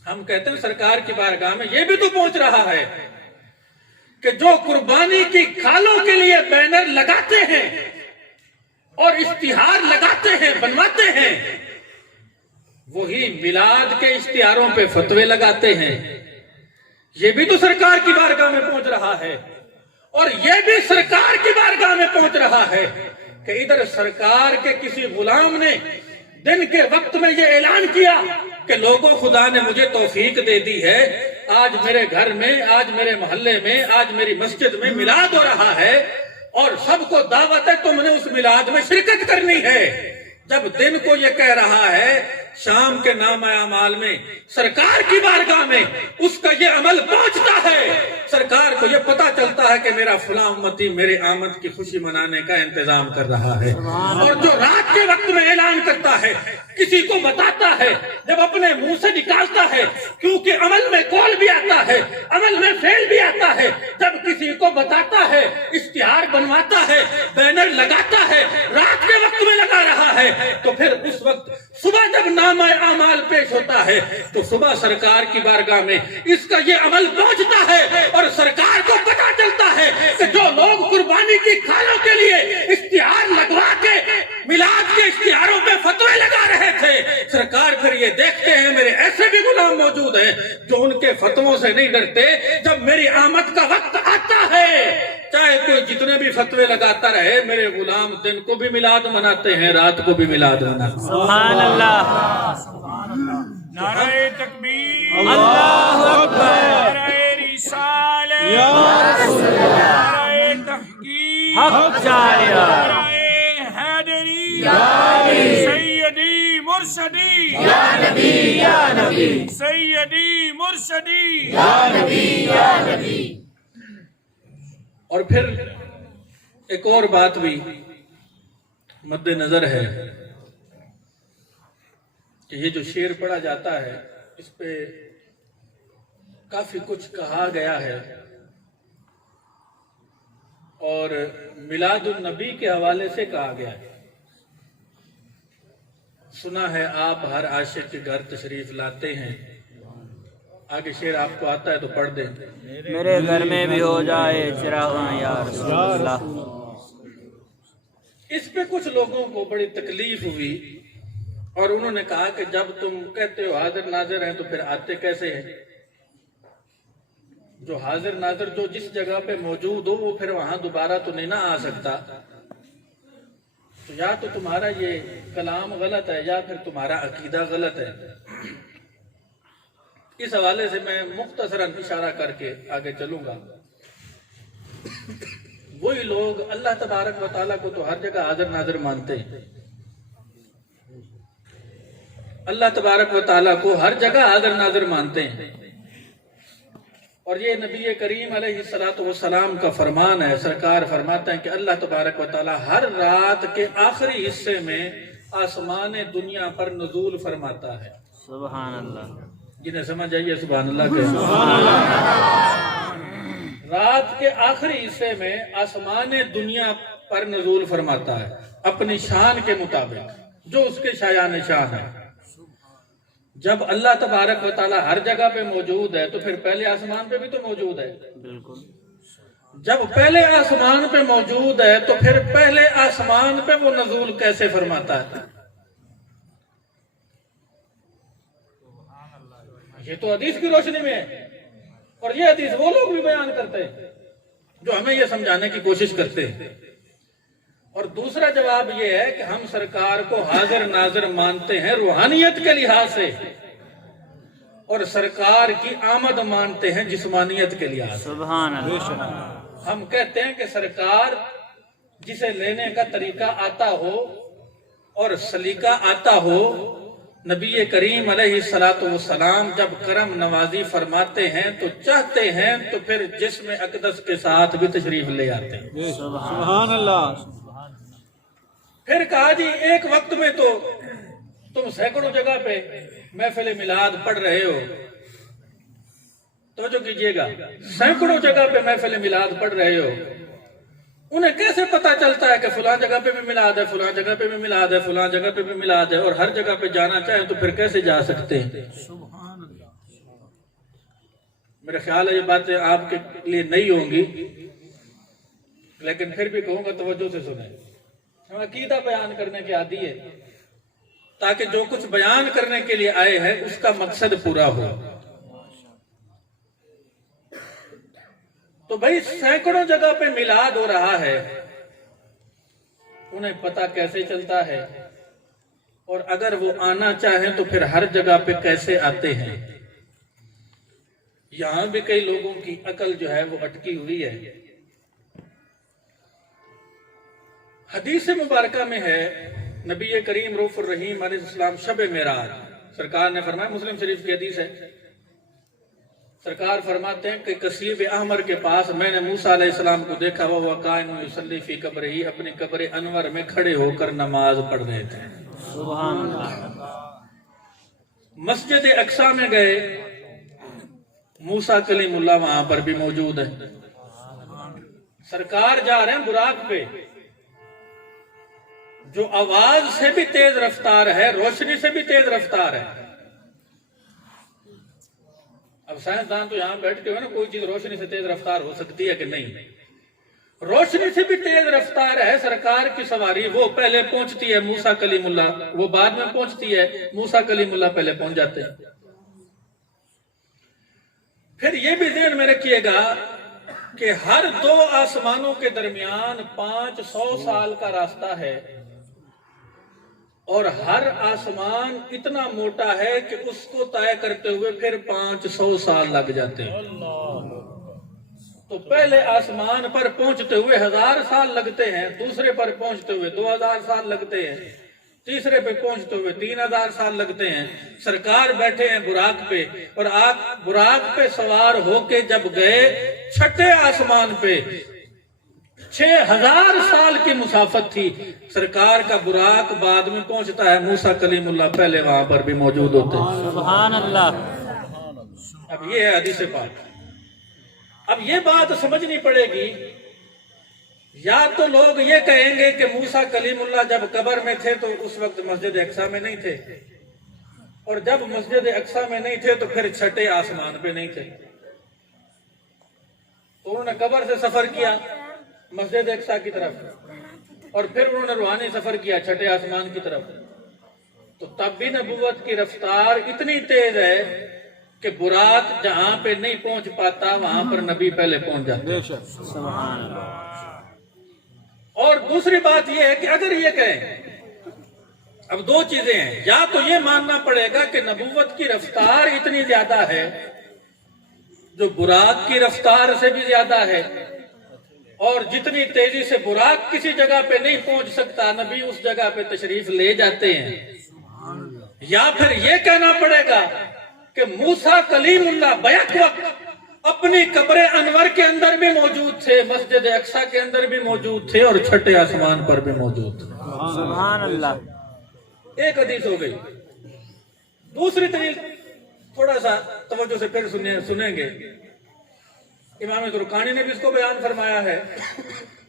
ہم کہتے ہیں سرکار کی بارگاہ میں یہ بھی تو پہنچ رہا ہے کہ جو قربانی کی کھالوں کے لیے بینر لگاتے ہیں اور اشتہار لگاتے ہیں، بنواتے ہیں، وہی میلاد کے اشتہاروں پہ فتوے لگاتے ہیں۔ یہ بھی تو سرکار کی بارگاہ میں پہنچ رہا ہے، اور یہ بھی سرکار کی بارگاہ میں پہنچ رہا ہے کہ ادھر سرکار کے کسی غلام نے دن کے وقت میں یہ اعلان کیا کہ لوگوں، خدا نے مجھے توفیق دے دی ہے، آج میرے گھر میں، آج میرے محلے میں، آج میری مسجد میں میلاد ہو رہا ہے اور سب کو دعوت ہے، تم نے اس میلاد میں شرکت کرنی ہے۔ جب دن کو یہ کہہ رہا ہے، شام کے نام اعمال میں سرکار کی بارگاہ میں اس کا یہ عمل پہنچتا ہے، سرکار کو یہ پتا چلتا ہے کہ میرا فلاں امتی میرے آمد کی خوشی منانے کا انتظام کر رہا ہے۔ اور جو رات کے وقت میں اعلان کرتا ہے، کسی کو بتاتا ہے، جب اپنے منہ سے نکالتا ہے، کیونکہ عمل میں قول بھی آتا ہے، عمل میں فعل بھی آتا ہے، جب کسی کو بتاتا ہے، اشتہار بنواتا ہے، بینر لگاتا ہے، رات کے وقت میں لگا رہا ہے، تو پھر اس وقت صبح جب نامہ اعمال پیش ہوتا ہے تو صبح سرکار کی بارگاہ میں اس کا یہ عمل پہنچتا ہے، اور سرکار کو پتا چلتا ہے کہ جو لوگ قربانی کی کھالوں کے لیے اشتہار لگوا کے میلاد کے اشتہاروں پہ فتوے لگا رہے تھے، سرکار پھر یہ دیکھتے ہیں میرے ایسے بھی غلام موجود ہیں جو ان کے فتووں سے نہیں ڈرتے، جب میری آمد کا وقت آتا ہے چاہے کوئی جتنے بھی فتوے لگاتا رہے، میرے غلام دن کو بھی میلاد مناتے ہیں، رات کو بھی میلاد مناتے ہیں۔ سبحان اللہ، نعرہ تکبیر، اللہ اکبر، نعرہ رسالت، نعرہ تحقیق، حق جاریہ، نعرہ حیدری، سیدی مرشدی، یا نبی یا نبی، سیدی مرشدی، یا نبی یا نبی۔ اور پھر ایک اور بات بھی مد نظر ہے کہ یہ جو شعر پڑھا جاتا ہے اس پہ کافی کچھ کہا گیا ہے، اور میلاد النبی کے حوالے سے کہا گیا ہے۔ سنا ہے آپ ہر عاشق کے گھر تشریف لاتے ہیں، آگے شعر آپ کو آتا ہے تو پڑھ دیں۔ میرے گھر میں بھی ہو جائے چراغاں یا رسول اللہ۔ اس پہ کچھ لوگوں کو بڑی تکلیف ہوئی اور انہوں نے کہا کہ جب تم کہتے ہو حاضر ناظر ہیں تو پھر آتے کیسے ہیں؟ جو حاضر ناظر جو جس جگہ پہ موجود ہو وہ پھر وہاں دوبارہ تو نہیں نہ آ سکتا، تو یا تو تمہارا یہ کلام غلط ہے یا پھر تمہارا عقیدہ غلط ہے۔ اس حوالے سے میں مختصراً اشارہ کر کے آگے چلوں گا۔ وہی لوگ اللہ تبارک و تعالیٰ کو تو ہر جگہ حاضر ناظر مانتے ہیں، اللہ تبارک و تعالیٰ کو ہر جگہ حاضر ناظر مانتے ہیں، اور یہ نبی کریم علیہ السلام کا فرمان ہے۔ سرکار فرماتے ہیں کہ اللہ تبارک و تعالیٰ ہر رات کے آخری حصے میں آسمان دنیا پر نزول فرماتا ہے۔ سبحان اللہ، جنہیں سمجھ آئیے سبحان اللہ کہ رات کے آخری حصے میں آسمان دنیا پر نزول فرماتا ہے اپنی شان کے مطابق، جو اس کے شایان شان ہے۔ جب اللہ تبارک و تعالیٰ ہر جگہ پہ موجود ہے تو پھر پہلے آسمان پہ بھی تو موجود ہے۔ بالکل، جب پہلے آسمان پہ موجود ہے تو پھر پہلے آسمان پہ وہ نزول کیسے فرماتا ہے؟ یہ تو حدیث کی روشنی میں ہے، اور یہ حدیث وہ لوگ بھی بیان کرتے ہیں جو ہمیں یہ سمجھانے کی کوشش کرتے ہیں۔ اور دوسرا جواب یہ ہے کہ ہم سرکار کو حاضر ناظر مانتے ہیں روحانیت کے لحاظ سے، اور سرکار کی آمد مانتے ہیں جسمانیت کے لحاظ سے۔ سبحان اللہ۔ ہم کہتے ہیں کہ سرکار جسے لینے کا طریقہ آتا ہو اور سلیقہ آتا ہو، نبی کریم علیہ السلام جب کرم نوازی فرماتے ہیں تو چاہتے ہیں تو پھر جسم اقدس کے ساتھ بھی تشریف لے آتے ہیں۔ سبحان اللہ۔ پھر کہا جی ایک وقت میں تو تم سینکڑوں جگہ پہ محفل میلاد پڑھ رہے ہو، توجہ کیجئے گا، سینکڑوں جگہ پہ محفل میلاد پڑھ رہے ہو، انہیں کیسے پتا چلتا ہے کہ فلاں جگہ پہ بھی میلاد ہے، فلاں جگہ پہ بھی میلاد ہے، فلاں جگہ پہ بھی میلاد ہے، اور ہر جگہ پہ جانا چاہیں تو پھر کیسے جا سکتے ہیں؟ میرا خیال ہے یہ باتیں آپ کے لیے نہیں ہوں گی، لیکن پھر بھی کہوں گا توجہ سے سنیں۔ ہم عقیدہ بیان کرنے کے عادی ہے تاکہ جو کچھ بیان کرنے کے لیے آئے ہیں اس کا مقصد پورا ہو۔ تو بھائی سینکڑوں جگہ پہ میلاد ہو رہا ہے، انہیں پتہ کیسے چلتا ہے؟ اور اگر وہ آنا چاہیں تو پھر ہر جگہ پہ کیسے آتے ہیں؟ یہاں بھی کئی لوگوں کی عقل جو ہے وہ اٹکی ہوئی ہے۔ حدیث مبارکہ میں ہے، نبی کریم رؤوف الرحیم علیہ السلام شب معراج، سرکار نے فرمایا، مسلم شریف کی حدیث ہے، سرکار فرماتے ہیں کہ کثیب احمر کے پاس میں نے موسیٰ علیہ السلام کو دیکھا، وہ قائم یصلی فی قبرہ، اپنی قبر انور میں کھڑے ہو کر نماز پڑھ رہے تھے۔ سبحان اللہ۔ مسجد اقصی میں گئے، موسیٰ کلیم اللہ وہاں پر بھی موجود ہے، سرکار جا رہے ہیں براق پہ، جو آواز سے بھی تیز رفتار ہے، روشنی سے بھی تیز رفتار ہے۔ اب سائنسدان تو یہاں بیٹھتے ہوئے نا، کوئی چیز روشنی سے تیز رفتار ہو سکتی ہے کہ نہیں؟ روشنی سے بھی تیز رفتار ہے سرکار کی سواری، وہ پہلے پہنچتی ہے موسیٰ کلیم اللہ، وہ بعد میں پہنچتی ہے، موسیٰ کلیم اللہ پہلے پہنچ جاتے ہیں۔ پھر یہ بھی ذہن میں رکھیے گا کہ ہر دو آسمانوں کے درمیان 500 سال کا راستہ ہے، اور ہر آسمان اتنا موٹا ہے کہ اس کو طے کرتے ہوئے پھر 500 سال لگ جاتے ہیں۔ تو پہلے آسمان پر پہنچتے ہوئے 1000 سال لگتے ہیں، دوسرے پر پہنچتے ہوئے 2000 سال لگتے ہیں، تیسرے پہ پہنچتے ہوئے 3000 سال لگتے ہیں۔ سرکار بیٹھے ہیں براق پہ، اور آپ براق پہ سوار ہو کے جب گئے چھٹے آسمان پہ، 6000 سال کی مسافت تھی، سرکار کا براق بعد میں پہنچتا ہے، موسیٰ کلیم اللہ پہلے وہاں پر بھی موجود ہوتے ہیں۔ سبحان اللہ۔ اب یہ ہے حدیث پاک۔ اب یہ بات سمجھنی پڑے گی، یا تو لوگ یہ کہیں گے کہ موسیٰ کلیم اللہ جب قبر میں تھے تو اس وقت مسجد اقصی میں نہیں تھے، اور جب مسجد اقصی میں نہیں تھے تو پھر چھٹے آسمان پہ نہیں تھے، تو انہوں نے قبر سے سفر کیا مسجد اقصی کی طرف، اور پھر انہوں نے روحانی سفر کیا چھٹے آسمان کی طرف۔ تو تب بھی نبوت کی رفتار اتنی تیز ہے کہ براق جہاں پہ نہیں پہنچ پاتا وہاں پر نبی پہلے پہنچ جاتے ہیں۔ سبحان اللہ۔ اور دوسری بات یہ ہے کہ اگر یہ کہیں، اب دو چیزیں ہیں، یا تو یہ ماننا پڑے گا کہ نبوت کی رفتار اتنی زیادہ ہے جو براق کی رفتار سے بھی زیادہ ہے، اور جتنی تیزی سے براق کسی جگہ پہ نہیں پہنچ سکتا نبی اس جگہ پہ تشریف لے جاتے ہیں، یا پھر یہ کہنا پڑے گا کہ موسیٰ کلیم اللہ بیک وقت اپنی قبر انور کے اندر بھی موجود تھے، مسجد اقصی کے اندر بھی موجود تھے، اور چھٹے آسمان پر بھی موجود تھے۔ سبحان اللہ۔ ایک حدیث ہو گئی۔ دوسری دلیل تھوڑا سا توجہ سے پھر سنیں گے، امام درقانی نے بھی اس کو بیان فرمایا ہے،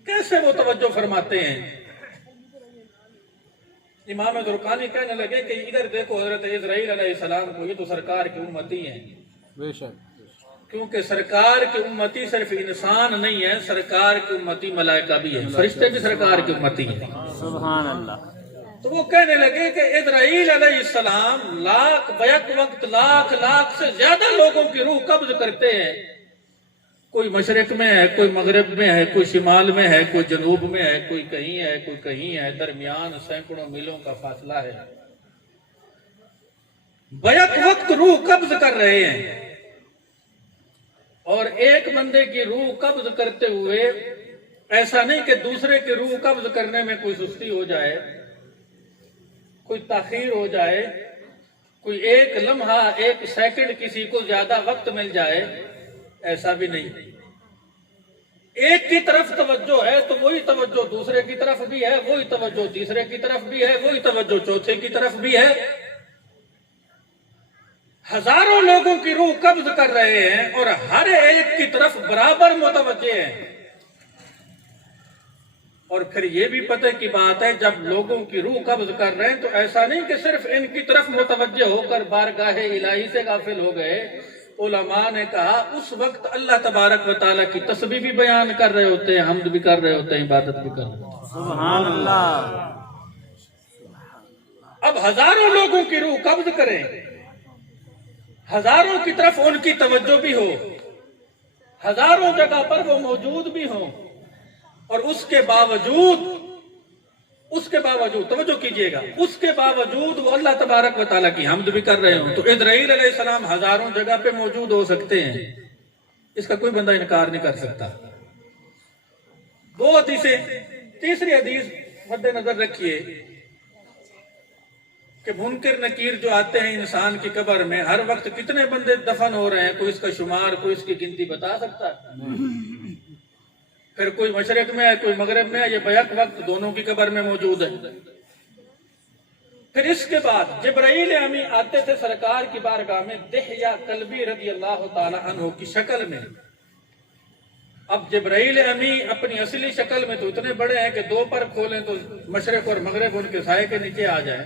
کیسے وہ توجہ فرماتے ہیں۔ امام درقانی کہنے لگے کہ ادھر دیکھو حضرت اسرائیل علیہ السلام کو، یہ تو سرکار کی امتی ہیں، بے شک، کیونکہ سرکار کی امتی صرف انسان نہیں ہے، سرکار کی امتی ملائکہ بھی ہے، فرشتے بھی سرکار کی امتی ہیں۔ سبحان اللہ۔ تو وہ کہنے لگے کہ اسرائیل علیہ السلام بیک وقت لاکھ سے زیادہ لوگوں کی روح قبض کرتے ہیں، کوئی مشرق میں ہے، کوئی مغرب میں ہے، کوئی شمال میں ہے، کوئی جنوب میں ہے، کوئی کہیں ہے، کوئی کہیں ہے، درمیان سینکڑوں میلوں کا فاصلہ ہے۔ بیک وقت روح قبض کر رہے ہیں، اور ایک بندے کی روح قبض کرتے ہوئے ایسا نہیں کہ دوسرے کی روح قبض کرنے میں کوئی سستی ہو جائے، کوئی تاخیر ہو جائے، کوئی ایک لمحہ ایک سیکنڈ کسی کو زیادہ وقت مل جائے، ایسا بھی نہیں۔ ایک کی طرف توجہ ہے تو وہی توجہ دوسرے کی طرف بھی ہے، وہی توجہ تیسرے کی طرف بھی ہے، وہی توجہ چوتھے کی طرف بھی ہے۔ ہزاروں لوگوں کی روح قبض کر رہے ہیں اور ہر ایک کی طرف برابر متوجہ ہیں۔ اور پھر یہ بھی پتہ کی بات ہے، جب لوگوں کی روح قبض کر رہے ہیں تو ایسا نہیں کہ صرف ان کی طرف متوجہ ہو کر بارگاہ الہی سے غافل ہو گئے۔ علماء نے کہا اس وقت اللہ تبارک و تعالیٰ کی تسبیح بھی بیان کر رہے ہوتے ہیں، حمد بھی کر رہے ہوتے ہیں، عبادت بھی کر رہے ہوتے ہیں۔ سبحان اللہ۔ اب ہزاروں لوگوں کی روح قبض کریں، ہزاروں کی طرف ان کی توجہ بھی ہو، ہزاروں جگہ پر وہ موجود بھی ہوں، اور اس کے باوجود توجہ کیجئے گا، اس کے باوجود وہ اللہ تبارک و تعالیٰ کی حمد بھی کر رہے ہوں، تو اسرائیل علیہ السلام ہزاروں جگہ پہ موجود ہو سکتے ہیں، اس کا کوئی بندہ انکار نہیں کر سکتا۔ دو حدیثیں، تیسری حدیث مد نظر رکھیے کہ منکر نکیر جو آتے ہیں انسان کی قبر میں، ہر وقت کتنے بندے دفن ہو رہے ہیں، کوئی اس کا شمار، کوئی اس کی گنتی بتا سکتا ہے؟ پھر کوئی مشرق میں ہے، کوئی مغرب میں ہے، یہ بیک وقت دونوں کی قبر میں موجود ہے۔ پھر اس کے بعد جبرائیل امی آتے تھے سرکار کی بارگاہ میں دحیہ کلبی رضی اللہ تعالی عنہ کی شکل میں۔ اب جبرائیل امی اپنی اصلی شکل میں تو اتنے بڑے ہیں کہ دو پر کھولیں تو مشرق اور مغرب ان کے سائے کے نیچے آ جائیں،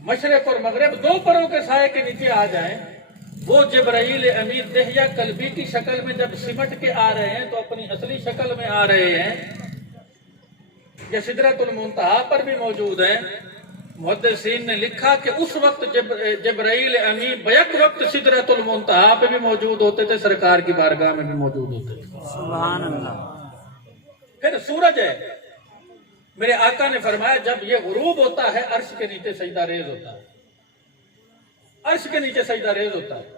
مشرق اور مغرب دو پروں کے سائے کے نیچے آ جائیں۔ وہ جبرائیل امی دحیہ کلبی کی شکل میں جب سمٹ کے آ رہے ہیں تو اپنی اصلی شکل میں آ رہے ہیں، یہ سدرۃ المنتہا پر بھی موجود ہے۔ محدثین نے لکھا کہ اس وقت جبرائیل امی بیک وقت سدرۃ المنتہا پہ بھی موجود ہوتے تھے، سرکار کی بارگاہ میں بھی موجود ہوتے تھے۔ سبحان اللہ۔ پھر سورج ہے، میرے آقا نے فرمایا جب یہ غروب ہوتا ہے عرش کے نیچے سجدہ ریز ہوتا ہے، عرش کے نیچے سجدہ ریز ہوتا ہے۔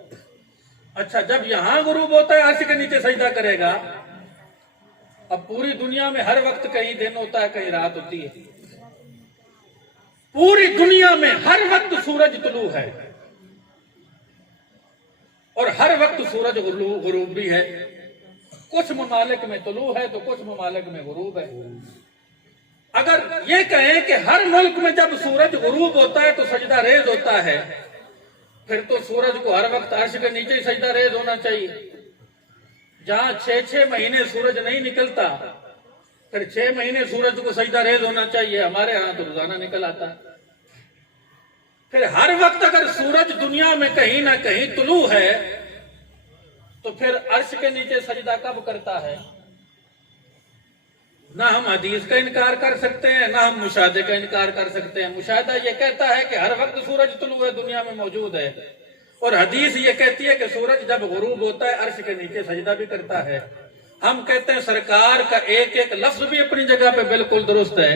اچھا جب یہاں غروب ہوتا ہے عرش کے نیچے سجدہ کرے گا، اب پوری دنیا میں ہر وقت کہیں دن ہوتا ہے کہیں رات ہوتی ہے، پوری دنیا میں ہر وقت سورج طلوع ہے اور ہر وقت سورج غروب بھی ہے۔ کچھ ممالک میں طلوع ہے تو کچھ ممالک میں غروب ہے۔ اگر یہ کہیں کہ ہر ملک میں جب سورج غروب ہوتا ہے تو سجدہ ریز ہوتا ہے، پھر تو سورج کو ہر وقت عرش کے نیچے ہی سجدہ ریز ہونا چاہیے۔ جہاں 6 مہینے سورج نہیں نکلتا، پھر 6 مہینے سورج کو سجدہ ریز ہونا چاہیے، ہمارے ہاں تو روزانہ نکل آتا ہے۔ پھر ہر وقت اگر سورج دنیا میں کہیں نہ کہیں طلوع ہے تو پھر عرش کے نیچے سجدہ کب کرتا ہے؟ نہ ہم حدیث کا انکار کر سکتے ہیں، نہ ہم مشاہدے کا انکار کر سکتے ہیں۔ مشاہدہ یہ کہتا ہے کہ ہر وقت سورج طلوع ہے، دنیا میں موجود ہے، اور حدیث یہ کہتی ہے کہ سورج جب غروب ہوتا ہے عرش کے نیچے سجدہ بھی کرتا ہے۔ ہم کہتے ہیں سرکار کا ایک ایک لفظ بھی اپنی جگہ پہ بالکل درست ہے،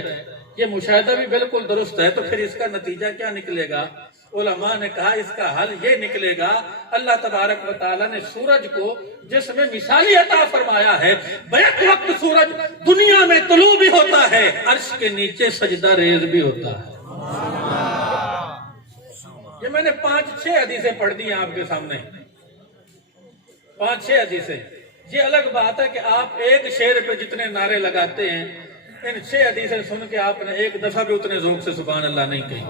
یہ مشاہدہ بھی بالکل درست ہے، تو پھر اس کا نتیجہ کیا نکلے گا؟ علماء نے کہا اس کا حل یہ نکلے گا، اللہ تبارک و تعالیٰ نے سورج کو جس میں مثالی عطا فرمایا ہے، بیک وقت سورج دنیا میں طلوع بھی ہوتا ہے، عرش کے نیچے سجدہ ریز بھی ہوتا ہے۔ یہ میں نے 5-6 حدیثیں پڑھ دی ہیں آپ کے سامنے، 5-6 حدیثیں۔ یہ الگ بات ہے کہ آپ ایک شعر پہ جتنے نعرے لگاتے ہیں، ان 6 حدیثیں سن کے آپ نے ایک دفعہ بھی اتنے ذوق سے سبحان اللہ نہیں کہی،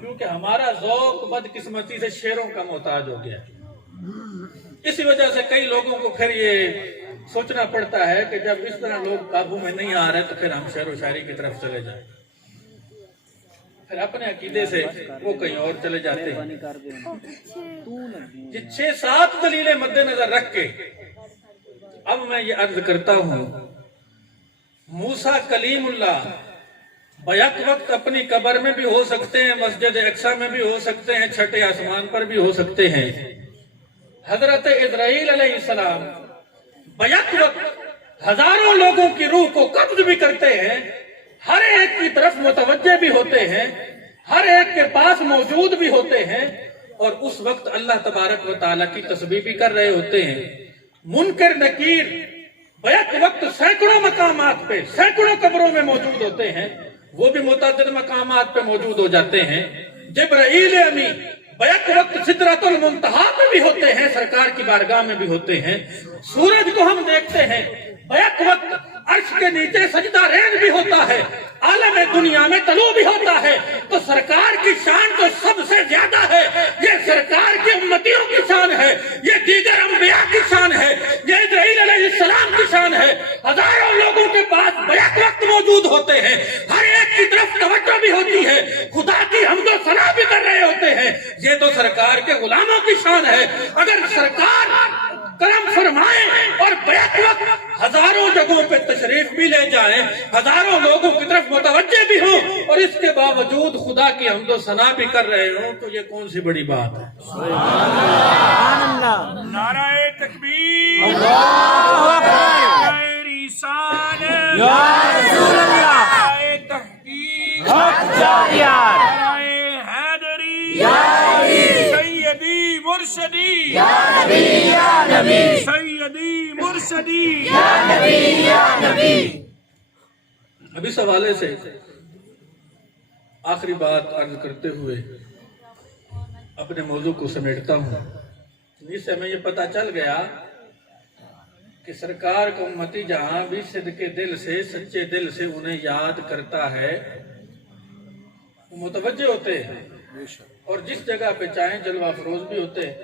کیونکہ ہمارا ذوق بدقسمتی سے شعروں کا محتاج ہو گیا ہے۔ اسی وجہ سے کئی لوگوں کو پھر یہ سوچنا پڑتا ہے کہ جب اس طرح لوگ قابو میں نہیں آ رہے تو پھر ہم شعر و شاعری کی طرف چلے جائیں، پھر اپنے عقیدے سے وہ کہیں اور چلے جاتے ہیں۔ یہ 6-7 دلیلیں مد نظر رکھ کے اب میں یہ عرض کرتا ہوں، موسیٰ کلیم اللہ بیک وقت اپنی قبر میں بھی ہو سکتے ہیں، مسجد اقصی میں بھی ہو سکتے ہیں، چھٹے آسمان پر بھی ہو سکتے ہیں، حضرت اسرائیل علیہ السلام بیک وقت ہزاروں لوگوں کی روح کو قبض بھی کرتے ہیں، ہر ایک کی طرف متوجہ بھی ہوتے ہیں، ہر ایک کے پاس موجود بھی ہوتے ہیں، اور اس وقت اللہ تبارک و تعالیٰ کی تسبیح بھی کر رہے ہوتے ہیں۔ منکر نکیر بیک وقت سینکڑوں مقامات پہ، سینکڑوں قبروں میں موجود ہوتے ہیں، وہ بھی متعدد مقامات پہ موجود ہو جاتے ہیں۔ جبرائیل امی بیک وقت سدرۃ المنتہا پہ بھی ہوتے ہیں، سرکار کی بارگاہ میں بھی ہوتے ہیں۔ سورج کو ہم دیکھتے ہیں، بیک وقت عرش کے نیچے سجدہ ریز بھی ہوتا ہے، عالم دنیا میں طلوع بھی ہوتا ہے۔ تو سرکار کی شان تو سب سے زیادہ ہے، یہ سرکار کی امتیوں کی شان ہے، یہ دیگر انبیاء کی شان ہے، یہ اسرائیل علیہ السلام کی شان ہے۔ ہزاروں لوگوں کے پاس بیک وقت موجود ہوتے ہیں، ہر ایک کی طرف توجہ بھی ہوتی ہے، خدا کی حمد و ثنا بھی کر رہے ہوتے ہیں۔ یہ تو سرکار کے غلاموں کی شان ہے۔ اگر سرکار کرم فرمائیں اور بیک وقت ہزاروں جگہوں پہ تشریف بھی لے جائیں، ہزاروں لوگوں کی طرف متوجہ بھی ہوں، اور اس کے باوجود خدا کی حمد و ثنا بھی کر رہے ہوں، تو یہ کون سی بڑی بات ہے؟ نعرہ تکبیر، نعرہ رسالت، نعرہ تحقیق، نعرہ حیدری، سیدی مرشدی، سیدی مرشدی۔ اب اس حوالے سے آخری بات عرض کرتے ہوئے اپنے موضوع کو سمیٹتا ہوں۔ اس سے ہمیں یہ پتہ چل گیا کہ سرکار کا امتی جہاں بھی صدقے دل سے، سچے دل سے انہیں یاد کرتا ہے، وہ متوجہ ہوتے ہیں، اور جس جگہ پہ چاہیں جلوہ افروز بھی ہوتے ہیں۔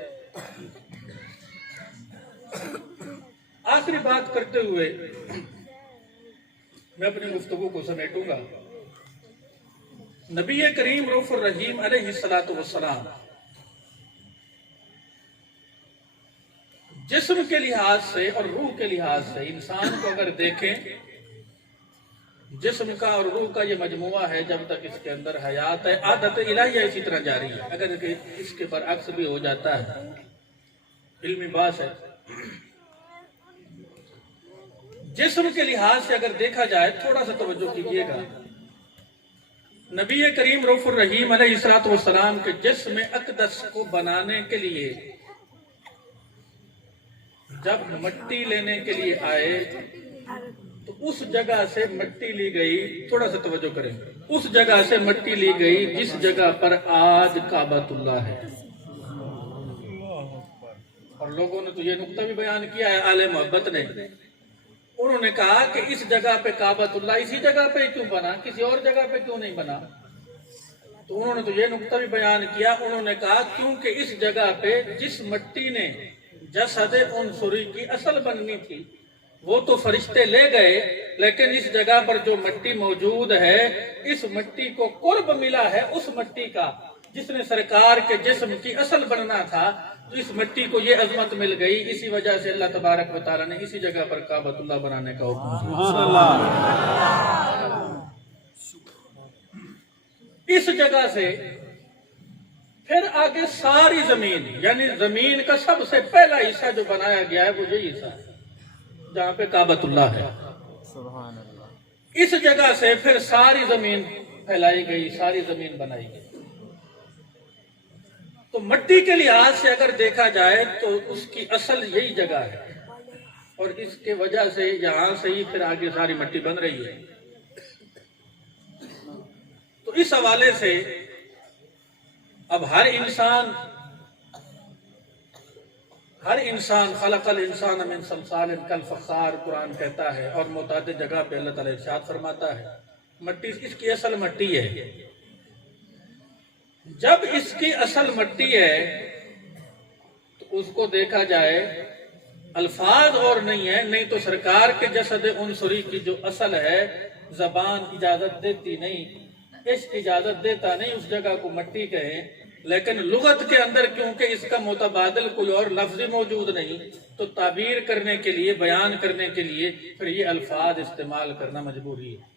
آخری بات کرتے ہوئے میں اپنی گفتگو کو سمیٹوں گا۔ نبی کریم رؤوف الرحیم علیہ السلام جسم کے لحاظ سے اور روح کے لحاظ سے انسان کو اگر دیکھیں، جسم کا اور روح کا یہ مجموعہ ہے، جب تک اس کے اندر حیات ہے، عادت الہیہ اسی طرح جاری ہے۔ اگر اس کے برعکس بھی ہو جاتا ہے، علمی بات ہے۔ جسم کے لحاظ سے اگر دیکھا جائے، تھوڑا سا توجہ کیجیے گا، نبی کریم رؤوف الرحیم علیہ السلام کے جسم اقدس کو بنانے کے لیے جب مٹی لینے کے لیے آئے تو اس جگہ سے مٹی لی گئی، تھوڑا سا توجہ کریں، اس جگہ سے مٹی لی گئی جس جگہ پر آج کعبۃ اللہ ہے۔ اور لوگوں نے تو یہ نقطہ بھی بیان کیا ہے، اہل محبت نے، انہوں نے کہا کہ اس جگہ پہ کعبۃ اللہ اسی جگہ پہ کیوں بنا، کسی اور جگہ پہ کیوں نہیں بنا؟ تو انہوں نے تو یہ نقطہ بھی بیان کیا، انہوں نے کہا کیونکہ اس جگہ پہ جس مٹی نے جسد عنصری کی اصل بننی تھی وہ تو فرشتے لے گئے، لیکن اس جگہ پر جو مٹی موجود ہے، اس مٹی کو قرب ملا ہے اس مٹی کا جس نے سرکار کے جسم کی اصل بننا تھا، تو اس مٹی کو یہ عظمت مل گئی۔ اسی وجہ سے اللہ تبارک و تعالیٰ نے اسی جگہ پر کعبۃ اللہ بنانے کا حکم دیا۔ اس جگہ سے پھر آگے ساری زمین، یعنی زمین کا سب سے پہلا حصہ جو بنایا گیا ہے وہ یہی حصہ ہے جہاں پہ کعبۃ اللہ ہے۔ اس جگہ سے پھر ساری زمین پھیلائی گئی، ساری زمین بنائی گئی۔ تو مٹی کے لحاظ سے اگر دیکھا جائے تو اس کی اصل یہی جگہ ہے، اور اس کے وجہ سے یہاں سے ہی پھر آگے ساری مٹی بن رہی ہے۔ تو اس حوالے سے اب ہر انسان خلق الانسان من صلصال کالفخار قرآن کہتا ہے، اور متعدد جگہ پہ اللہ تعالیٰ ارشاد فرماتا ہے مٹی اس کی اصل مٹی ہے۔ جب اس کی اصل مٹی ہے تو اس کو دیکھا جائے، الفاظ اور نہیں ہے، نہیں تو سرکار کے جسد عنصری کی جو اصل ہے، زبان اجازت دیتی نہیں، عشق اجازت دیتا نہیں اس جگہ کو مٹی کہیں، لیکن لغت کے اندر کیونکہ اس کا متبادل کوئی اور لفظ موجود نہیں، تو تعبیر کرنے کے لیے، بیان کرنے کے لیے پھر یہ الفاظ استعمال کرنا مجبوری ہے۔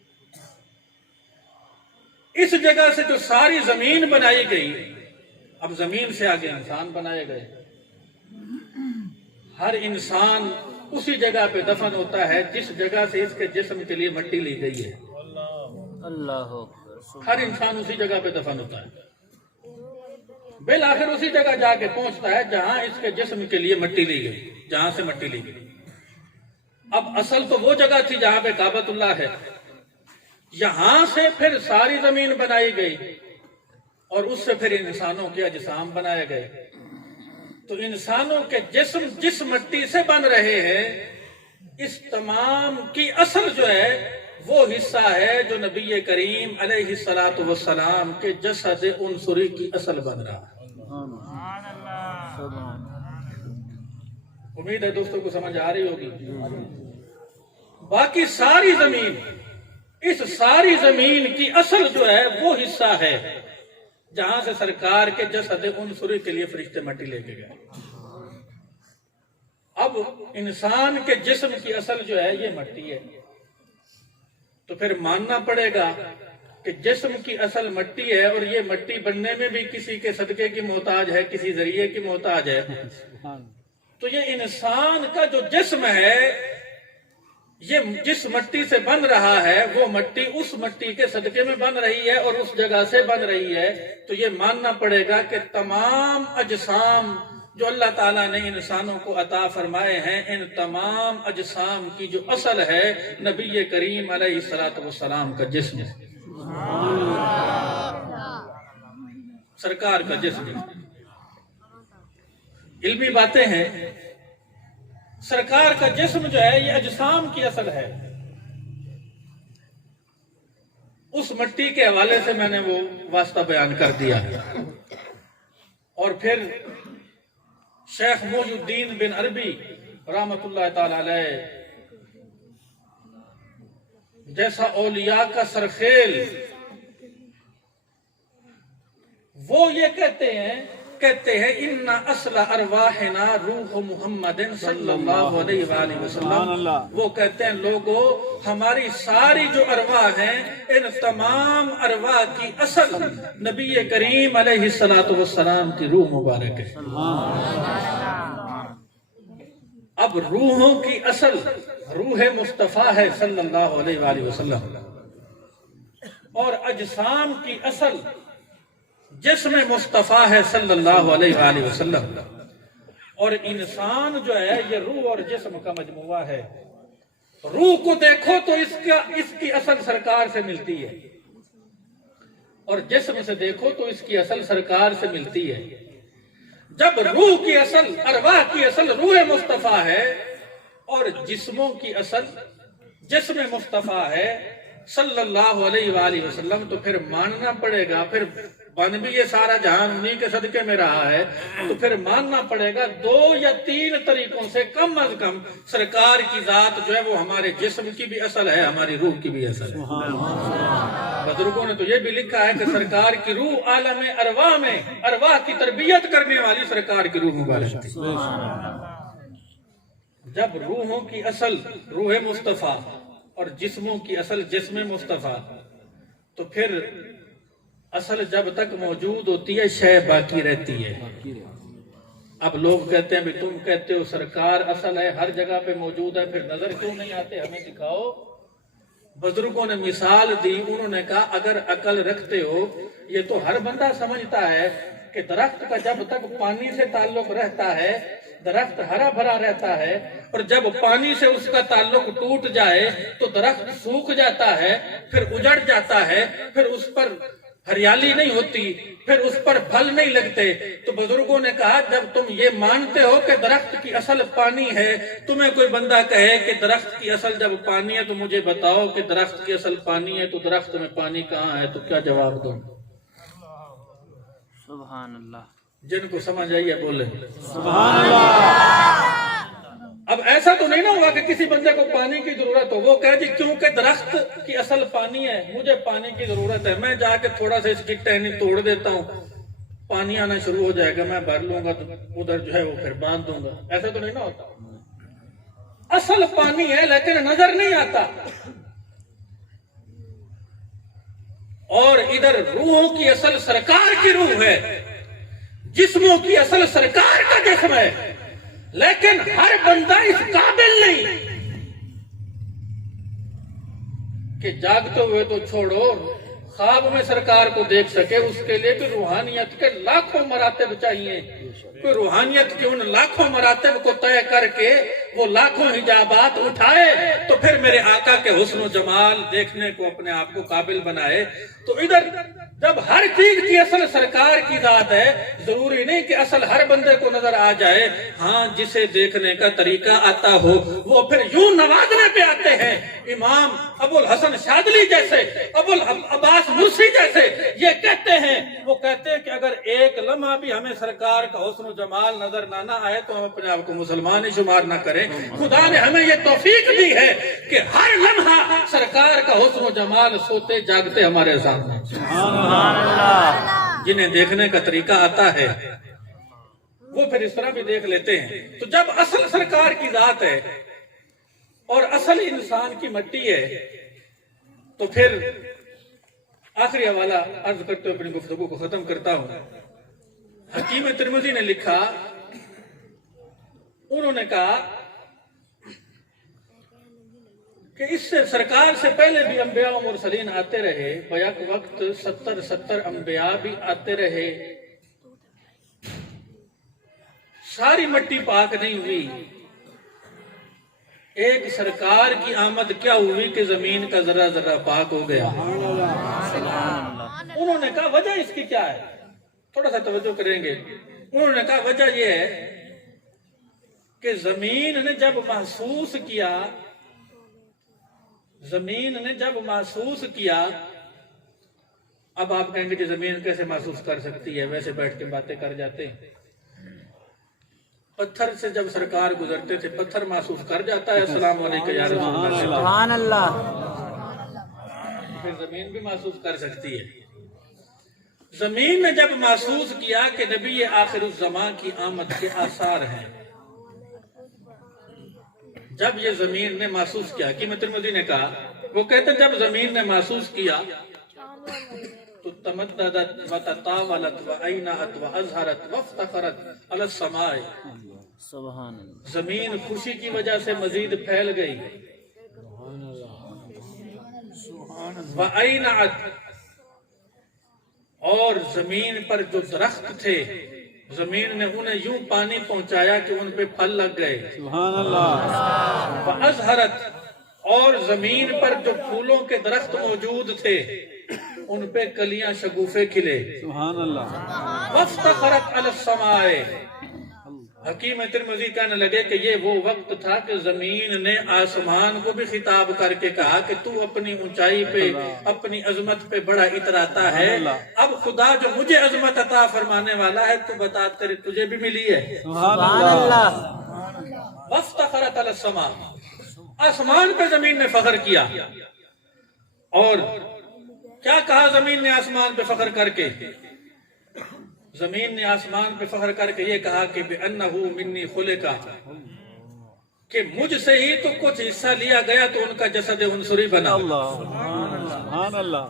اس جگہ سے جو ساری زمین بنائی گئی، اب زمین سے آگے انسان بنائے گئے۔ ہر انسان اسی جگہ پہ دفن ہوتا ہے جس جگہ سے اس کے جسم کے لیے مٹی لی گئی ہے. اللہ ہر انسان اسی جگہ پہ دفن ہوتا ہے، بالآخر اسی جگہ جا کے پہنچتا ہے جہاں اس کے جسم کے لیے مٹی لی گئی، جہاں سے مٹی لی گئی. اب اصل تو وہ جگہ تھی جہاں پہ کعبۃ اللہ ہے، یہاں سے پھر ساری زمین بنائی گئی اور اس سے پھر انسانوں کے اجسام بنائے گئے. تو انسانوں کے جسم جس مٹی سے بن رہے ہیں، اس تمام کی اصل جو ہے وہ حصہ ہے جو نبی کریم علیہ السلام کے جسد عنصری کی اصل بن رہا ہے. امید ہے دوستوں کو سمجھ آ رہی ہوگی. باقی ساری زمین، اس ساری زمین کی اصل جو ہے وہ حصہ ہے جہاں سے سرکار کے جسد عنصری کے لیے فرشتے مٹی لے کے گئے. اب انسان کے جسم کی اصل جو ہے یہ مٹی ہے، تو پھر ماننا پڑے گا کہ جسم کی اصل مٹی ہے اور یہ مٹی بننے میں بھی کسی کے صدقے کی محتاج ہے، کسی ذریعے کی محتاج ہے. تو یہ انسان کا جو جسم ہے، یہ جس مٹی سے بن رہا ہے وہ مٹی اس مٹی کے صدقے میں بن رہی ہے اور اس جگہ سے بن رہی ہے. تو یہ ماننا پڑے گا کہ تمام اجسام جو اللہ تعالیٰ نے انسانوں کو عطا فرمائے ہیں، ان تمام اجسام کی جو اصل ہے نبی کریم علیہ السلام کا جسم ہے، سرکار کا جسم. علمی باتیں ہیں. سرکار کا جسم جو ہے یہ اجسام کی اصل ہے. اس مٹی کے حوالے سے میں نے وہ واسطہ بیان کر دیا. اور پھر شیخ محی الدین بن عربی رحمت اللہ تعالی علیہ جیسا اولیاء کا سرخیل، وہ یہ کہتے ہیں ان اصل ارواحنا روح محمد صلی اللہ علیہ وآلہ وسلم. وہ کہتے ہیں لوگوں، ہماری ساری جو ارواح ہیں، ان تمام ارواح کی اصل نبی کریم علیہ السلام کی روح مبارک ہے. اب روحوں کی اصل روح مصطفیٰ ہے صلی اللہ علیہ وآلہ وسلم، اور اجسام کی اصل جسم مصطفیٰ ہے صلی اللہ علیہ وآلہ وسلم. اور انسان جو ہے یہ روح اور جسم کا مجموعہ ہے. روح کو دیکھو تو اس کی اصل سرکار سے ملتی ہے، اور جسم سے دیکھو تو اس کی اصل سرکار سے ملتی ہے. جب روح کی اصل، ارواح کی اصل روح مصطفیٰ ہے اور جسموں کی اصل جسم مصطفیٰ ہے صلی اللہ علیہ وآلہ وسلم، تو پھر ماننا پڑے گا، پھر بن بھی یہ سارا جہان انہی کے صدقے میں رہا ہے، تو پھر ماننا پڑے گا 2 یا 3 طریقوں سے کم از کم سرکار کی ذات جو ہے وہ ہمارے جسم کی بھی اصل ہے، ہماری روح کی بھی اصل ہے. بزرگوں نے تو یہ بھی لکھا ہے کہ سرکار کی روح عالم ارواح میں ارواح کی تربیت کرنے والی سرکار کی روح مبارک تھی. جب روحوں کی اصل روح مصطفیٰ اور جسموں کی اصل جسم مصطفیٰ، تو پھر اصل جب تک موجود ہوتی ہے شے باقی رہتی ہے. اب لوگ کہتے ہیں بھی تم کہتے ہو سرکار اصل ہے، ہر جگہ پہ موجود ہے، پھر نظر کیوں نہیں آتے، ہمیں دکھاؤ. بزرگوں نے مثال دی. انہوں نے کہا اگر عقل رکھتے ہو، یہ تو ہر بندہ سمجھتا ہے کہ درخت کا جب تک پانی سے تعلق رہتا ہے درخت ہرا بھرا رہتا ہے، اور جب پانی سے اس کا تعلق ٹوٹ جائے تو درخت سوکھ جاتا ہے، پھر اجڑ جاتا ہے، پھر اس پر ہریالی نہیں ہوتی، پھر اس پر پھل نہیں لگتے. تو بزرگوں نے کہا جب تم یہ مانتے ہو کہ درخت کی اصل پانی ہے، تمہیں کوئی بندہ کہے کہ درخت کی اصل جب پانی ہے تو مجھے بتاؤ کہ درخت کی اصل پانی ہے تو درخت میں پانی کہاں ہے، تو کیا جواب دوں؟ سبحان اللہ. جن کو سمجھ آئی ہے بولے سبحان اللہ. اب ایسا تو نہیں نہ ہوا کہ کسی بندے کو پانی کی ضرورت ہو، وہ کہے جی کیونکہ درخت کی اصل پانی ہے مجھے پانی کی ضرورت ہے، میں جا کے تھوڑا سا اس کی ٹہنی توڑ دیتا ہوں، پانی آنا شروع ہو جائے گا، میں بھر لوں گا تو ادھر جو ہے وہ پھر باندھ دوں گا. ایسا تو نہیں نہ ہوتا. اصل پانی ہے لیکن نظر نہیں آتا. اور ادھر روحوں کی اصل سرکار کی روح ہے، جسموں کی اصل سرکار کا جسم ہے. لیکن ہر بندہ اس قابل نہیں کہ جاگتے ہوئے تو چھوڑو خواب میں سرکار کو دیکھ سکے، اس کے لیے بھی روحانیت کے لاکھوں مراتب چاہیے۔ کوئی روحانیت کے ان لاکھوں مراتب کو طے کر کے وہ لاکھوں حجابات اٹھائے تو پھر میرے آقا کے حسن و جمال دیکھنے کو اپنے آپ کو قابل بنائے۔ تو ادھر جب ہر چیز کی اصل سرکار کی ذات ہے، ضروری نہیں کہ اصل ہر بندے کو نظر آ جائے، ہاں جسے دیکھنے کا طریقہ آتا ہو وہ پھر یوں نوازنے پہ آتے ہیں۔ امام ابو الحسن شاذلی جیسے، ابو العباس مرسی جیسے یہ کہتے ہیں، وہ کہتے ہیں کہ اگر ایک لمحہ بھی ہمیں سرکار کا حسن و جمال نظر نہ آئے تو ہم اپنے آپ کو مسلمان ہی شمار نہ کریں۔ خدا نے ہمیں یہ توفیق دی ہے کہ ہر لمحہ سرکار کا حسن و جمال سوتے جاگتے ہمارے سامنے، سبحان اللہ۔ جنہیں دیکھنے کا طریقہ آتا ہے وہ پھر اس طرح بھی دیکھ لیتے ہیں۔ تو جب اصل سرکار کی ذات ہے اور اصل انسان کی مٹی ہے تو پھر آخری حوالہ عرض کرتے ہوئے اپنی گفتگو کو ختم کرتا ہوں۔ حکیم ترمذی نے لکھا، انہوں نے کہا کہ اس سے سرکار سے پہلے بھی انبیاء و مرسلین آتے رہے، بیک وقت 70 انبیاء بھی آتے رہے، ساری مٹی پاک نہیں ہوئی، ایک سرکار کی آمد کیا ہوئی کہ زمین کا ذرہ ذرہ پاک ہو گیا۔ انہوں نے کہا وجہ اس کی کیا ہے، تھوڑا سا توجہ کریں گے۔ انہوں نے کہا وجہ یہ ہے کہ زمین نے جب محسوس کیا، اب آپ کہیں گے کہ زمین کیسے محسوس کر سکتی ہے، ویسے بیٹھ کے باتیں کر جاتے ہیں۔ پتھر سے جب سرکار گزرتے تھے پتھر محسوس کر جاتا ہے السلام علیکم یا رسول اللہ، سبحان اللہ۔ پھر زمین بھی محسوس کر سکتی ہے۔ زمین نے جب محسوس کیا کہ نبی آخر الزمان کی آمد کے آثار ہیں، جب یہ زمین نے محسوس کیا، حکیم ترمذی نے کہا، وہ کہتے ہیں جب زمین نے محسوس کیا تو تمددت وتطاولت وعینت واظہرت وافتخرت علی السماء، سبحان اللہ۔ زمین خوشی کی وجہ سے مزید پھیل گئی، وعینت، اور زمین پر جو درخت تھے زمین نے انہیں یوں پانی پہنچایا کہ ان پہ پھل لگ گئے، سبحان اللہ۔ وازہرت، اور زمین پر جو پھولوں کے درخت موجود تھے ان پہ کلیاں شگوفے کھلے، سبحان اللہ۔ وافتخرت علی السماء۔ حکیم ترمذی کہنے لگے کہ یہ وہ وقت تھا کہ زمین نے آسمان کو بھی خطاب کر کے کہا کہ تو اپنی اونچائی پہ اپنی عظمت پہ بڑا اتراتا ہے، اب خدا جو مجھے عظمت عطا فرمانے والا ہے تو بتا تجھے بھی ملی ہے۔ سبحان اللہ۔ وافتخرت علی السماء، آسمان پہ زمین نے فخر کیا، اور کیا کہا زمین نے آسمان پہ فخر کر کے؟ زمین نے آسمان پہ فخر کر کے یہ کہا کہ بِأَنَّهُ مِنِّي خُلِقَ، کہ مجھ سے ہی تو کچھ حصہ لیا گیا تو ان کا جسد عنصری بنا۔ سبحان اللہ۔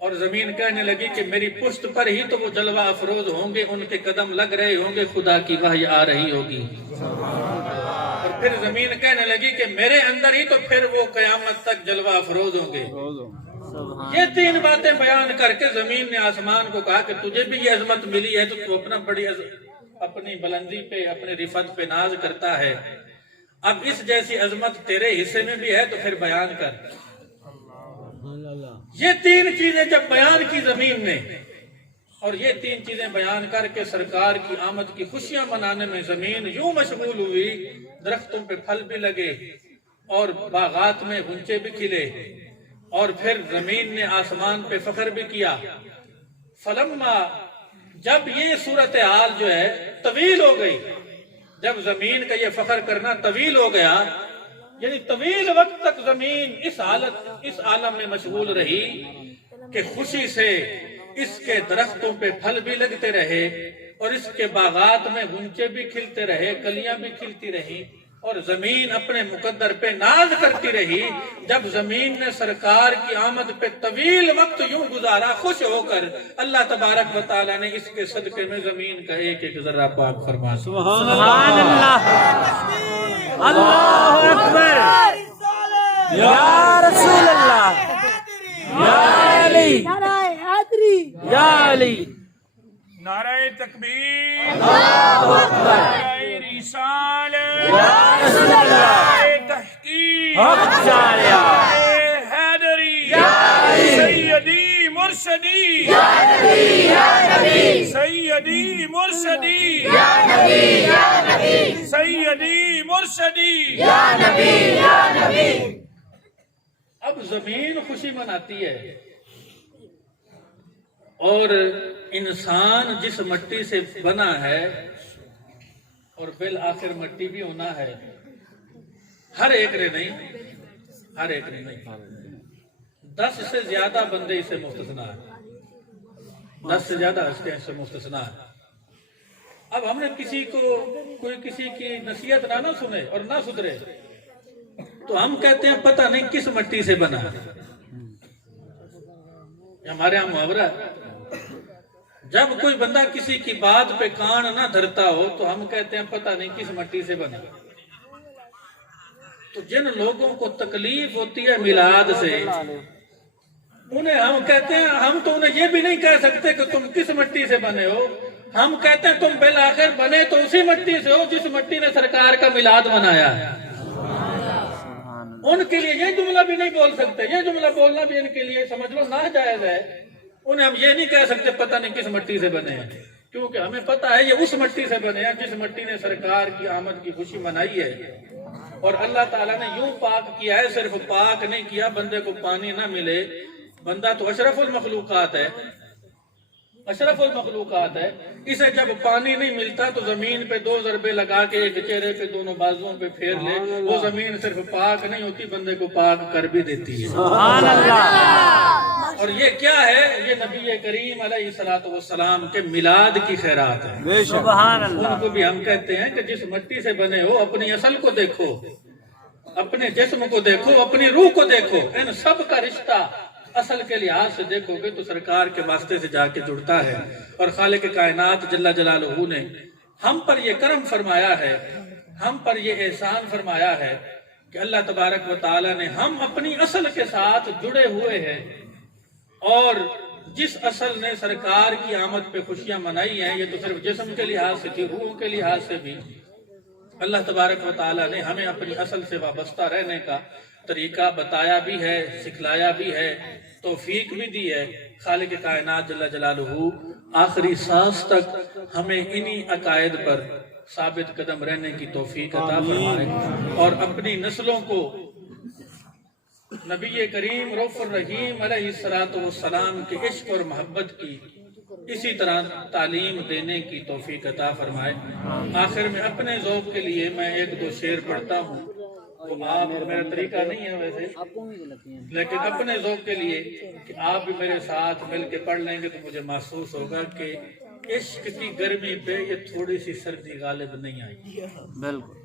اور زمین کہنے لگی کہ میری پشت پر ہی تو وہ جلوہ افروز ہوں گے، ان کے قدم لگ رہے ہوں گے، خدا کی وحی آ رہی ہوگی۔ اور پھر زمین کہنے لگی کہ میرے اندر ہی تو پھر وہ قیامت تک جلوہ افروز ہوں گے۔ یہ تین باتیں بیان کر کے زمین نے آسمان کو کہا کہ تجھے بھی یہ عظمت ملی ہے تو تو اپنی بلندی پہ اپنی رفعت پہ ناز کرتا ہے، اب اس جیسی عظمت تیرے حصے میں بھی ہے تو پھر بیان کر۔ یہ تین چیزیں جب بیان کی زمین نے، اور یہ تین چیزیں بیان کر کے سرکار کی آمد کی خوشیاں منانے میں زمین یوں مشغول ہوئی، درختوں پہ پھل بھی لگے اور باغات میں غنچے بھی کھلے، اور پھر زمین نے آسمان پہ فخر بھی کیا۔ فلما، جب یہ صورتحال جو ہے طویل ہو گئی، جب زمین کا یہ فخر کرنا طویل ہو گیا، یعنی طویل وقت تک زمین اس عالم میں مشغول رہی کہ خوشی سے اس کے درختوں پہ پھل بھی لگتے رہے اور اس کے باغات میں غنچے بھی کھلتے رہے، کلیاں بھی کھلتی رہی، اور زمین اپنے مقدر پہ ناز کرتی رہی. جب زمین نے سرکار کی آمد پہ طویل وقت یوں گزارا خوش ہو کر, اللہ تبارک و تعالیٰ نے اس کے صدقے میں زمین کا ایک ایک ذرہ پاک فرما. سبحان اللہ. اللہ اکبر. یا رسول اللہ. یا علی. یا علی. نعرہ تکبیر. اللہ اکبر. نعرہ رسالت. یا رسول اللہ. نعرہ تحقیق. حق جاریا. نعرہ حیدری. سیدی مرشدی. سیدی مرشدی. سیدی مرشدی. اب زمین خوشی مناتی ہے اور انسان جس مٹی سے بنا ہے اور بالآخر مٹی بھی ہونا ہے. ہر ایک نے نہیں, ہر ایک نے نہیں, 10 سے زیادہ بندے اسے مستثنا ہے, 10 سے زیادہ ہستیاں اس سے مستثنا ہے. اب ہم نے کسی کو کوئی کسی کی نصیحت نہ سنے اور نہ سدھرے تو ہم کہتے ہیں پتہ نہیں کس مٹی سے بنا. ہمارے یہاں محاورہ ہے, جب کوئی بندہ کسی کی بات پہ کان نہ دھرتا ہو تو ہم کہتے ہیں پتہ نہیں کس مٹی سے بنا. تو جن لوگوں کو تکلیف ہوتی ہے میلاد سے انہیں ہم کہتے ہیں, ہم تو انہیں یہ بھی نہیں کہہ سکتے کہ تم کس مٹی سے بنے ہو, ہم کہتے ہیں تم بالآخر بنے تو اسی مٹی سے ہو جس مٹی نے سرکار کا میلاد منایا ہے. ان کے لیے یہ جملہ بھی نہیں بول سکتے, یہ جملہ بولنا بھی ان کے لیے سمجھ لو ناجائز ہے. انہیں ہم یہ نہیں کہہ سکتے پتہ نہیں کس مٹی سے بنے ہیں, کیونکہ ہمیں پتہ ہے یہ اس مٹی سے بنے ہیں جس مٹی نے سرکار کی آمد کی خوشی منائی ہے. اور اللہ تعالیٰ نے یوں پاک کیا ہے, صرف پاک نہیں کیا بندے کو پانی نہ ملے. بندہ تو اشرف المخلوقات ہے, اشرف المخلوقات ہے. اسے جب پانی نہیں ملتا تو زمین پہ 2 ضربے لگا کے ایک چہرے پہ دونوں بازوؤں پہ پھیر لے, وہ زمین صرف پاک نہیں ہوتی بندے کو پاک کر بھی دیتی ہے. سبحان اللہ. اور یہ کیا ہے, یہ نبی کریم علیہ الصلوۃ والسلام کے میلاد کی خیرات ہے. سبحان اللہ. ان کو بھی ہم کہتے ہیں کہ جس مٹی سے بنے ہو اپنی اصل کو دیکھو, اپنے جسم کو دیکھو, اپنی روح کو دیکھو. ان سب کا رشتہ اصل کے لحاظ سے دیکھو گے تو سرکار کے واسطے سے جا کے جڑتا ہے. اور خالق کائنات جل جلالہ نے ہم پر یہ کرم فرمایا ہے, ہم پر یہ احسان فرمایا ہے کہ اللہ تبارک و تعالی نے ہم اپنی اصل کے ساتھ جڑے ہوئے ہیں. اور جس اصل نے سرکار کی آمد پہ خوشیاں منائی ہیں, یہ تو صرف جسم کے لحاظ سے تھی, روح کے لحاظ سے بھی اللہ تبارک و تعالی نے ہمیں اپنی اصل سے وابستہ رہنے کا طریقہ بتایا بھی ہے, سکھلایا بھی ہے, توفیق بھی دی ہے. خالق کائنات جل جلالہ آخری سانس تک ہمیں انہی عقائد پر ثابت قدم رہنے کی توفیق عطا فرمائے اور اپنی نسلوں کو نبی کریم رؤوف الرحیم علیہ الصلوۃ والسلام کے عشق اور محبت کی اسی طرح تعلیم دینے کی توفیق عطا فرمائے. آخر میں اپنے ذوق کے لیے میں 1-2 شعر پڑھتا ہوں. تو آپ, میرا طریقہ نہیں ہے ویسے, لیکن اپنے ذوق کے لیے کہ آپ بھی میرے ساتھ مل کے پڑھ لیں گے تو مجھے محسوس ہوگا کہ عشق کی گرمی پہ یہ تھوڑی سی سردی غالب نہیں آئی. بالکل.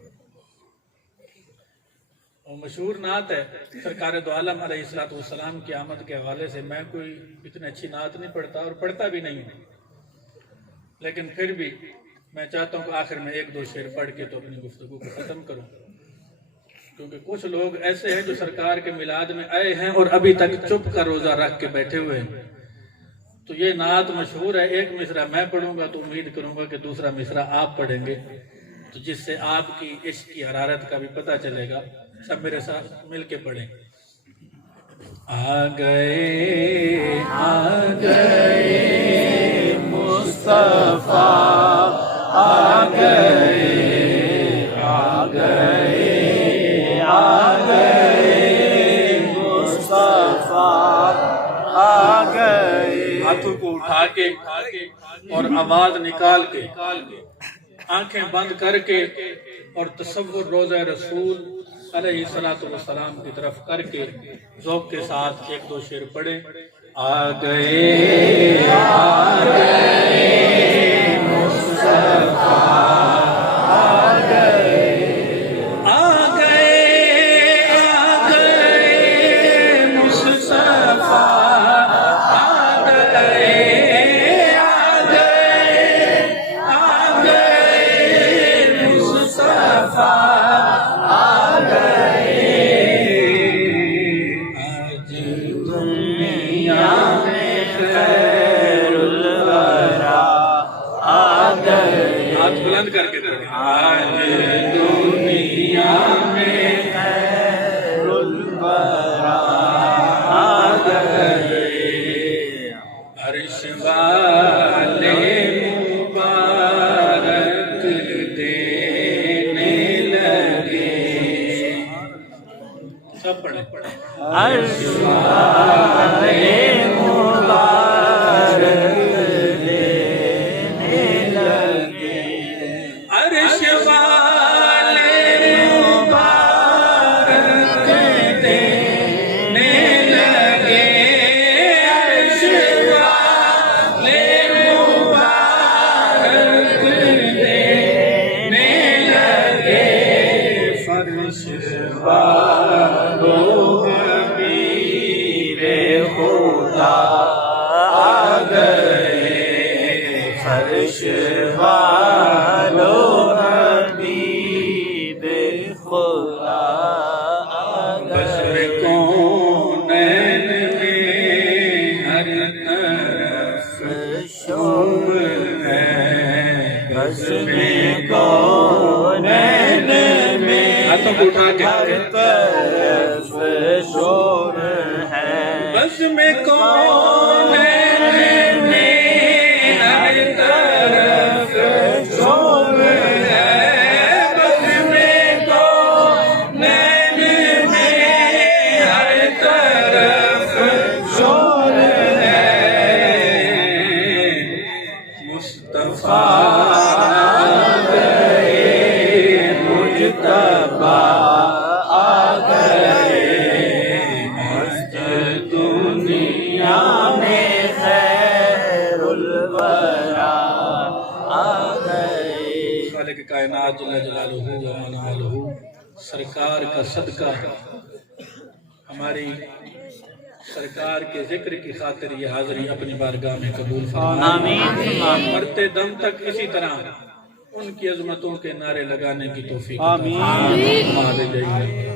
اور مشہور نعت ہے سرکار دو عالم علیہ الصلوۃ والسلام کی آمد کے حوالے سے. میں کوئی اتنی اچھی نعت نہیں پڑھتا اور پڑھتا بھی نہیں ہوں, لیکن پھر بھی میں چاہتا ہوں کہ آخر میں 1-2 شعر پڑھ کے تو اپنی گفتگو کو ختم کروں, کیونکہ کچھ لوگ ایسے ہیں جو سرکار کے میلاد میں آئے ہیں اور ابھی تک چپ کا روزہ رکھ کے بیٹھے ہوئے ہیں. تو یہ نعت مشہور ہے, ایک مصرع میں پڑھوں گا تو امید کروں گا کہ دوسرا مصرع آپ پڑھیں گے, تو جس سے آپ کی عشق کی حرارت کا بھی پتہ چلے گا. سب میرے ساتھ مل کے پڑھیں. آ گئے مصطفیٰ آ گئے مصطفیٰ آ گئے. ہاتھوں کو اٹھا کے اور آواز نکال کے, آنکھیں بند کر کے اور تصور روضہ رسول علیہ الصلوۃ والسلام کی طرف کر کے ذوق کے ساتھ 1-2 شعر پڑھیں. آ گئے مصطفیٰ آ گئے ہاتھ بلند کر کے پڑھیں آج دنیا میں خیر الورا آ گئے عرش والے مبارک دینے لگے سب پڑھیں عرش والے مبارک دینے لگے عرش والے مبارک دینے لگے عرش والے مبارک دینے لگے فرش والوں پیر خدا آ گئے فرش والو حبیب خدا آ بس گئے میں کونین میں ہر طرف شور ہے بس میں کونین میں ہاتھوں کو اٹھا کے ہر طرف شور ہے بس میں کونین میں ہر طرف شور ہے بس میں کونین میں ہر طرف شور ہے مصطفیٰ مجتبی آ گئے مست دنیا میں خیر الورا آ گئے خالق کائنات جل جلالہ و من والہ سرکار کا صدقہ ہماری سرکار کے ذکر کی خاطر یہ حاضری اپنی بارگاہ میں قبول فرمائے آمین مرتے دم تک اسی طرح ان کی عظمتوں کے نعرے لگانے کی توفیق عطا آمین فرمائے۔